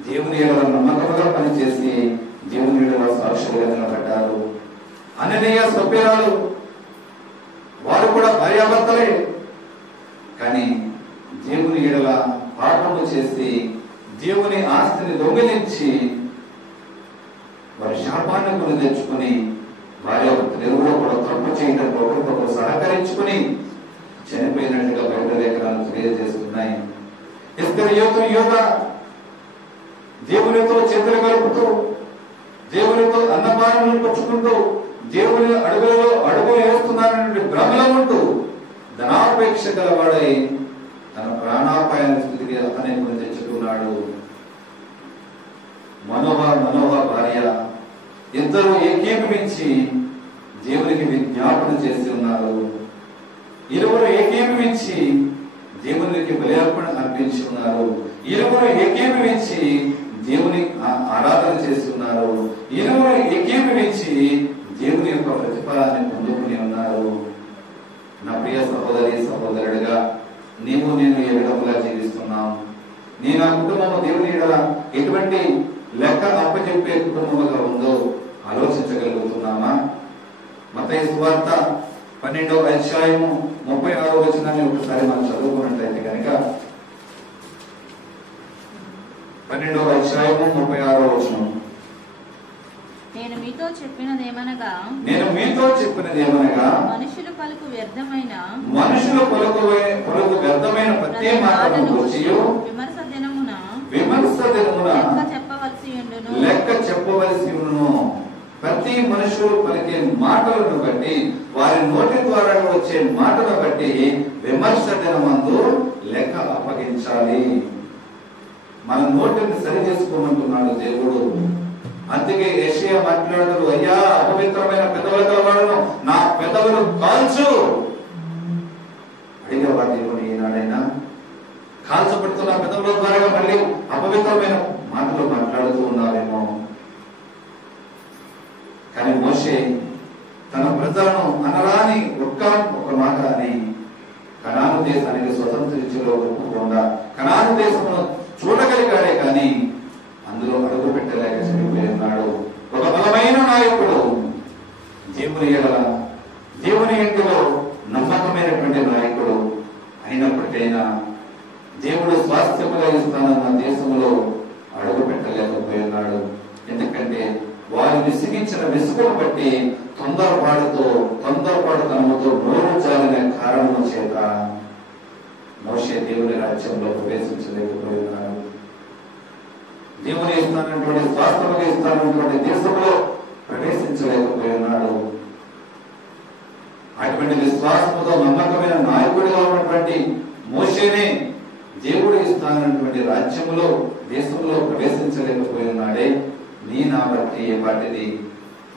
దేవుని ఎడల నమ్మకంగా పనిచేసి దేవుని ఎడల సాక్షులుగా నిలబడ్డారు. అననీయ సభ్యురాలు వారు కూడా భార్యాభర్తలే, కానీ దేవుని ఎడల పాపము చేసి దేవుని ఆస్తిని దొంగిలించి వారి శాపాన్ని కొని తెచ్చుకుని భార్యాభర్తలు ఎవరో కూడా తప్పు చేయడం ఒకరికొకరు సహకరించుకుని చనిపోయినట్టుగా బైబిల్ లేఖనాలు తెలియజేస్తున్నాయి. ఇస్కరియోతు యూద దేవునితో చేతులు కలుపుతూ దేవునితో అన్నపానములను పుచ్చుకుంటూ దేవుని అడుగులలో అడుగు వేస్తున్నారనే భ్రమలో ఉంటూ ధనాపేక్ష గలవాడై తన ప్రాణాపాయాల స్థితికి అతనే కొని తెచ్చుకున్నాడు. మనోహ భార్య ఇద్దరు ఏకీభవించి దేవునికి విజ్ఞాపన చేసి ఉన్నారు. ఇరువురు ఏకీభవించి దేవునికి బలి అర్పించి ఉన్నారు. ఇరువురు ఏకీభవించి దేవుని ఆరాధన చేస్తున్నారు. ఇరువురు ఏకీభవించి దేవుని యొక్క ప్రతిఫలాన్ని పొందుకుని ఉన్నారు. నా ప్రియ సహోదరి సహోదరుడిగా నీవు నేను ఏ విధముగా జీవిస్తున్నాం? నీ నా కుటుంబము దేవుని ఎటువంటి లెక్క అప్పచెప్పే కుటుంబముగా ఉందో ఆలోచించగలుగుతున్నామా? మత్తయి సువార్త 12వ అధ్యాయము 36వ వచనాన్ని ఒకసారి మనం చదువుకున్నట్లయితే కనుక 12వ అధ్యాయము 36వ వచనం. నేను మీతో చెప్పినదేమనగా మనుషులు పలుకు వ్యర్థమైన ప్రతి మాటను గూర్చి విమర్శ దినమున లెక్క చెప్పవలసి ఉండును. ప్రతి మనుషులు పలికే మాటలను బట్టి, వారి నోటి ద్వారా వచ్చే మాటను బట్టి విమర్శ దినమందు లెక్క అప్పగించాలి. మన నోటిని సరి చేసుకోమంటున్నాడు దేవుడు. అందుకే యెషయా మాట్లాడుతూ, అయ్యా అపవిత్రమైన పెదవుల గలవాడను నా పెదవులు కాల్చు అడిగేవా దేవుడు ఈనాడైనా? కాల్చబడుతున్న పెదవుల ద్వారా మళ్ళీ అపవిత్రమైన మాటలు మాట్లాడుతూ ఉన్నారేమో. కానీ మోషే తన ప్రజలను అనరాని ఒక మాట అని కనాను దేశానికి స్వతంత్రించలో ఒప్పుకుండా కనాను దేశమును చూడగలిగాడే కానీ అందులో అడుగు పెట్టలేక చనిపోయి ఉన్నాడు. ఒక బలమైన నాయకుడు, దేవుని ఇంటిలో నమ్మకమైనటువంటి నాయకుడు అయినప్పటికైనా దేవుడు స్వాస్థ్యముగా ఇస్తానన్న దేశంలో అడుగు పెట్టలేకపోయి ఉన్నాడు. ఎందుకంటే వారు విసిగించిన విసుగును బట్టి తొందరపాటుతనముతో నోరు జారిన కారణము చేత మోషే దేవుని రాజ్యంలో ప్రవేశించలేకపోయి ఉన్నాడు. దేవుని ఇస్తానటువంటి స్వాస్థ్యముగా ఇస్తానటువంటి దేశంలో ప్రవేశించలేకపోయి ఉన్నాడు. అటువంటి విశ్వాసముతో నమ్మకమైన నాయకుడిగా ఉన్నటువంటి మోషేనే దేవుడు ఇస్తానటువంటి రాజ్యములో దేశంలో ప్రవేశించలేకపోయి ఉన్నాడే. నీ నా బట్టి ఏ పాటిది?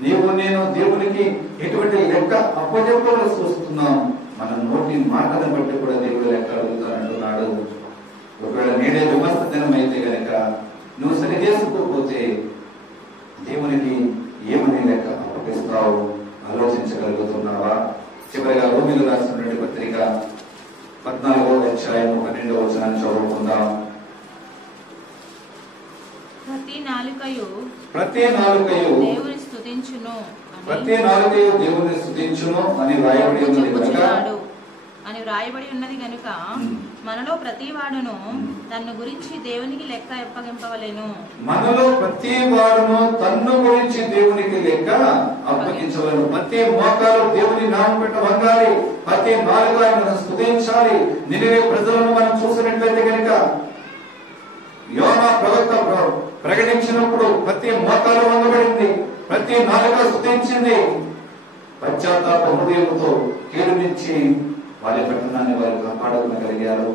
నీవు నేను దేవునికి ఎటువంటి లెక్క అప్పచెప్పవలసి వస్తున్నాం. మన నోటి మాటను బట్టి కూడా దేవుడు లెక్క అడుగుతానంటున్నాడు. ఒకవేళ నేడే విమర్శ దినం అయితే గనక నువ్వు సరి చేసుకోకపోతే దేవునికి ఏమని లెక్క అప్పగిస్తావు? ఆలోచించగలుగుతున్నావా? చివరిగా రోమీయులకు రాసినటువంటి పత్రిక 14వ అధ్యాయం 12వ వచనాన్ని చదువుకుందాం. ప్రతి నాలుకయు దేవుని స్తుతించును అని వ్రాయబడి ఉన్నది గనుక మనలో ప్రతి వాడును తన్ను గురించి దేవునికి లెక్క అప్పగింపవలెను. మనలో ప్రతి వాడును తన్ను గురించి దేవునికి లెక్క అప్పగించవలెను. ప్రతి మోకాలు దేవుని నామం పెట్ట వంగాలి. ప్రతి నాలుక మనం స్తుతించాలి. నినివే ప్రజలను మనం చూసినట్లయితే కనుక యోనా ప్రవక్త ప్రకటించినప్పుడు ప్రతి మోకాలు వంగబడింది, ప్రతి నాలుక స్తుతించింది. పశ్చాత్తాప హృదయంతో కీడు నుంచి వారి పట్టణాన్ని వారు కాపాడుకోగలిగారు.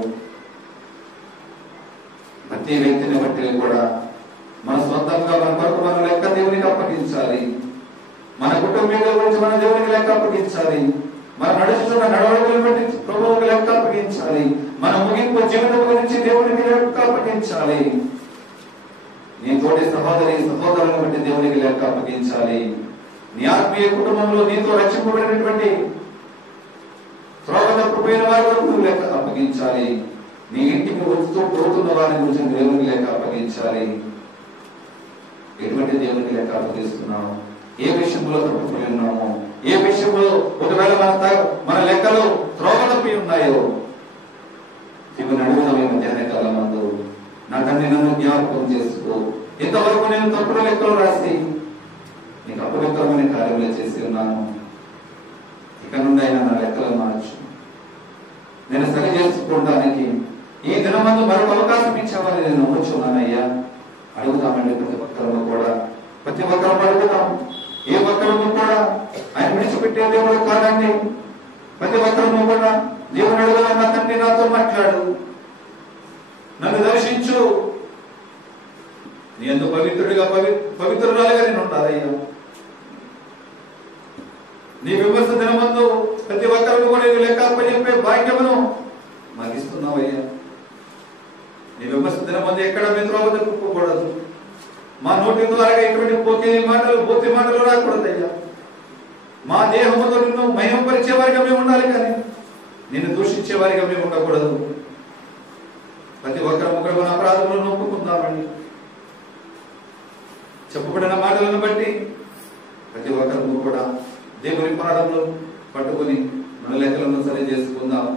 ప్రతి వ్యక్తిని బట్టి కూడా మన సొంతంగా మన కొరకు మన లెక్క దేవునికి అప్పగించాలి. మన కుటుంబీకుల గురించి మన దేవునికి లెక్క అప్పగించాలి. మన నడుస్తున్న నడవడికలను బట్టి ప్రభువుకి లెక్క అప్పగించాలి. మన ముగింపు జీవితం గురించి దేవునికి లెక్క అప్పగించాలి. నీ తోటి సహోదరులను బట్టి దేవునికి లెక్క అప్పగించాలి. నీ ఆత్మీయ కుటుంబంలో నీతో రక్షింపబడినటువంటి త్రోవ తప్పిపోయిన వారి నువ్వు లెక్క అప్పగించాలి. నీ ఇంటికి వస్తూ పోతున్న వారిని గురించి దేవునికి లెక్క అప్పగించాలి. ఎటువంటి దేవునికి లెక్క అప్పగిస్తున్నావు? ఏ విషయంలో తప్పిపోయి ఉన్నాము? ఏ విషయంలో ఒకవేళ మన లెక్కలు త్రోవ తప్పి ఉన్నాయో దేవుని అడుగుదాం. మధ్యాహ్న కాలం మందు నా తండ్రి నన్ను జ్ఞాపకం చేసుకో. ఇంతవరకు నేను తప్పుడు లెక్కలు రాసి నీకు అపవిత్రమైన కార్యములు చేసి ఉన్నాను. ఇక నుండి అయినా నా లెక్కలు మార్చు. నేను సరి చేసుకోవడానికి ఈ దినమందు మరొక అవకాశం ఇచ్చామని నేను నమ్ముచున్నానయ్యా. అడుగుతామండి ప్రతి ఒక్కరము కూడా. ప్రతి ఒక్కరము అడుగుతాం. ఏ ఒక్కరము కూడా ఆయన విడిచిపెట్టే దేవుడు కాదండి. ప్రతి ఒక్కరము కూడా దేవుని అడుగుదాం. నా తండ్రి నాతో మాట్లాడు, నన్ను దర్శించు, నీ ఎందుకు పవిత్రురాలుగా నేను ఉంటానయ్యా. నీ విమర్శ దినమందు ప్రతి ఒక్కరికి కూడా ఇది లెక్క అప్పచెప్పే భాగ్యమును మాకు ఇస్తున్నావయ్యా. నీ విమర్శ దినం మంది ఎక్కడ మిత్రవద్ద కుప్పకూడదు. మా నోటి ద్వారా ఎటువంటి పోకిని మాటలు బూతి మాటలు రాకూడదయ్యా. మా దేహముతో నిన్ను మహిమపరిచే వారిగా మేము ఉండాలి, కానీ నిన్ను దూషించే వారిగా మేము ఉండకూడదు. ప్రతి ఒక్కరు ఒకరు మన అపరాధములను ఒప్పుకుందామండి. చెప్పబడిన మాటలను బట్టి ప్రతి ఒక్కరు కూడా దేవుని పాదములు పట్టుకుని మన లెక్కలను సరి చేసుకుందాం.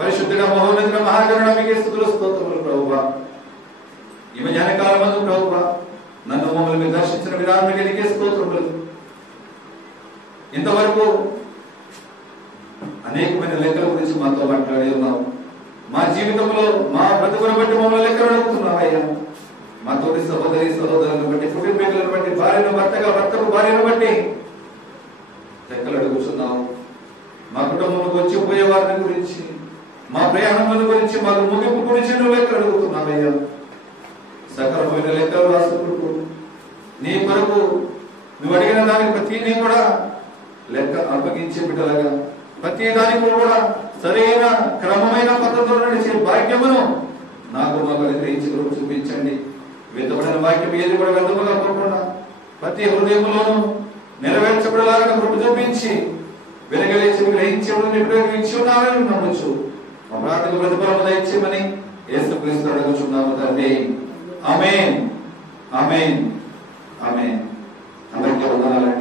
పరిశుద్ధుడ మహోన్నతుడ మహాగరుడ మీకే స్తుతులు స్తోత్రములు ప్రభువా. ఈ మధ్యాహ్నకాలమందు ప్రభువా నన్ను మమ్మల్ని మీరు దర్శించిన విధానానికి నీకే స్తోత్రములు. ఇంతవరకు అనేకమైన లెక్కల గురించి మాతో మాట్లాడి ఉన్నావు. మా జీవితంలో మా బ్రతుకును బట్టి మమ్మల్ని లెక్కలు అడుగుతున్నావయ్యా. మా తోటి సహోదరి సహోదరులను బట్టి, కుటుంబీకులను బట్టి, భార్యను భర్తగా, భర్తకు భార్యను బట్టి లెక్కలు అడుగుతున్నావు. మా కుటుంబంలో వచ్చిపోయే వారిని గురించి, మా ప్రయాణముల గురించి, మాకు ముగింపు గురించి నువ్వు లెక్కలు అడుగుతున్నావయ్యా. సకలమైన లెక్కలు రాసుకుంటూ నీ కొరకు నువ్వు అడిగిన దానికి ప్రతిదీ కూడా లెక్క అప్పగించే బిడ్డలుగా, ప్రతి దానికి కూడా సరైన క్రమమైన పద్ధతిలో నడిచే భాగ్యమును నాకు మాకు అనుగ్రహించి చూపించండి. విధమైన వాక్యం ఏది కూడా వ్యర్థముగా పోకుండా ప్రతి హృదయంలోనూ నెరవేర్చబడేలాగా కృప చూపించి వెనగలేచి గ్రహించి ఉపయోగించి ఉన్నారని నమ్మచ్చు. మా ప్రార్థనకు ప్రతిఫలము దయచేయమని యేసుక్రీస్తు అడుగుచున్నాము తండ్రి. ఆమేన్, ఆమేన్, ఆమేన్. అందరికీ వందనాలండి.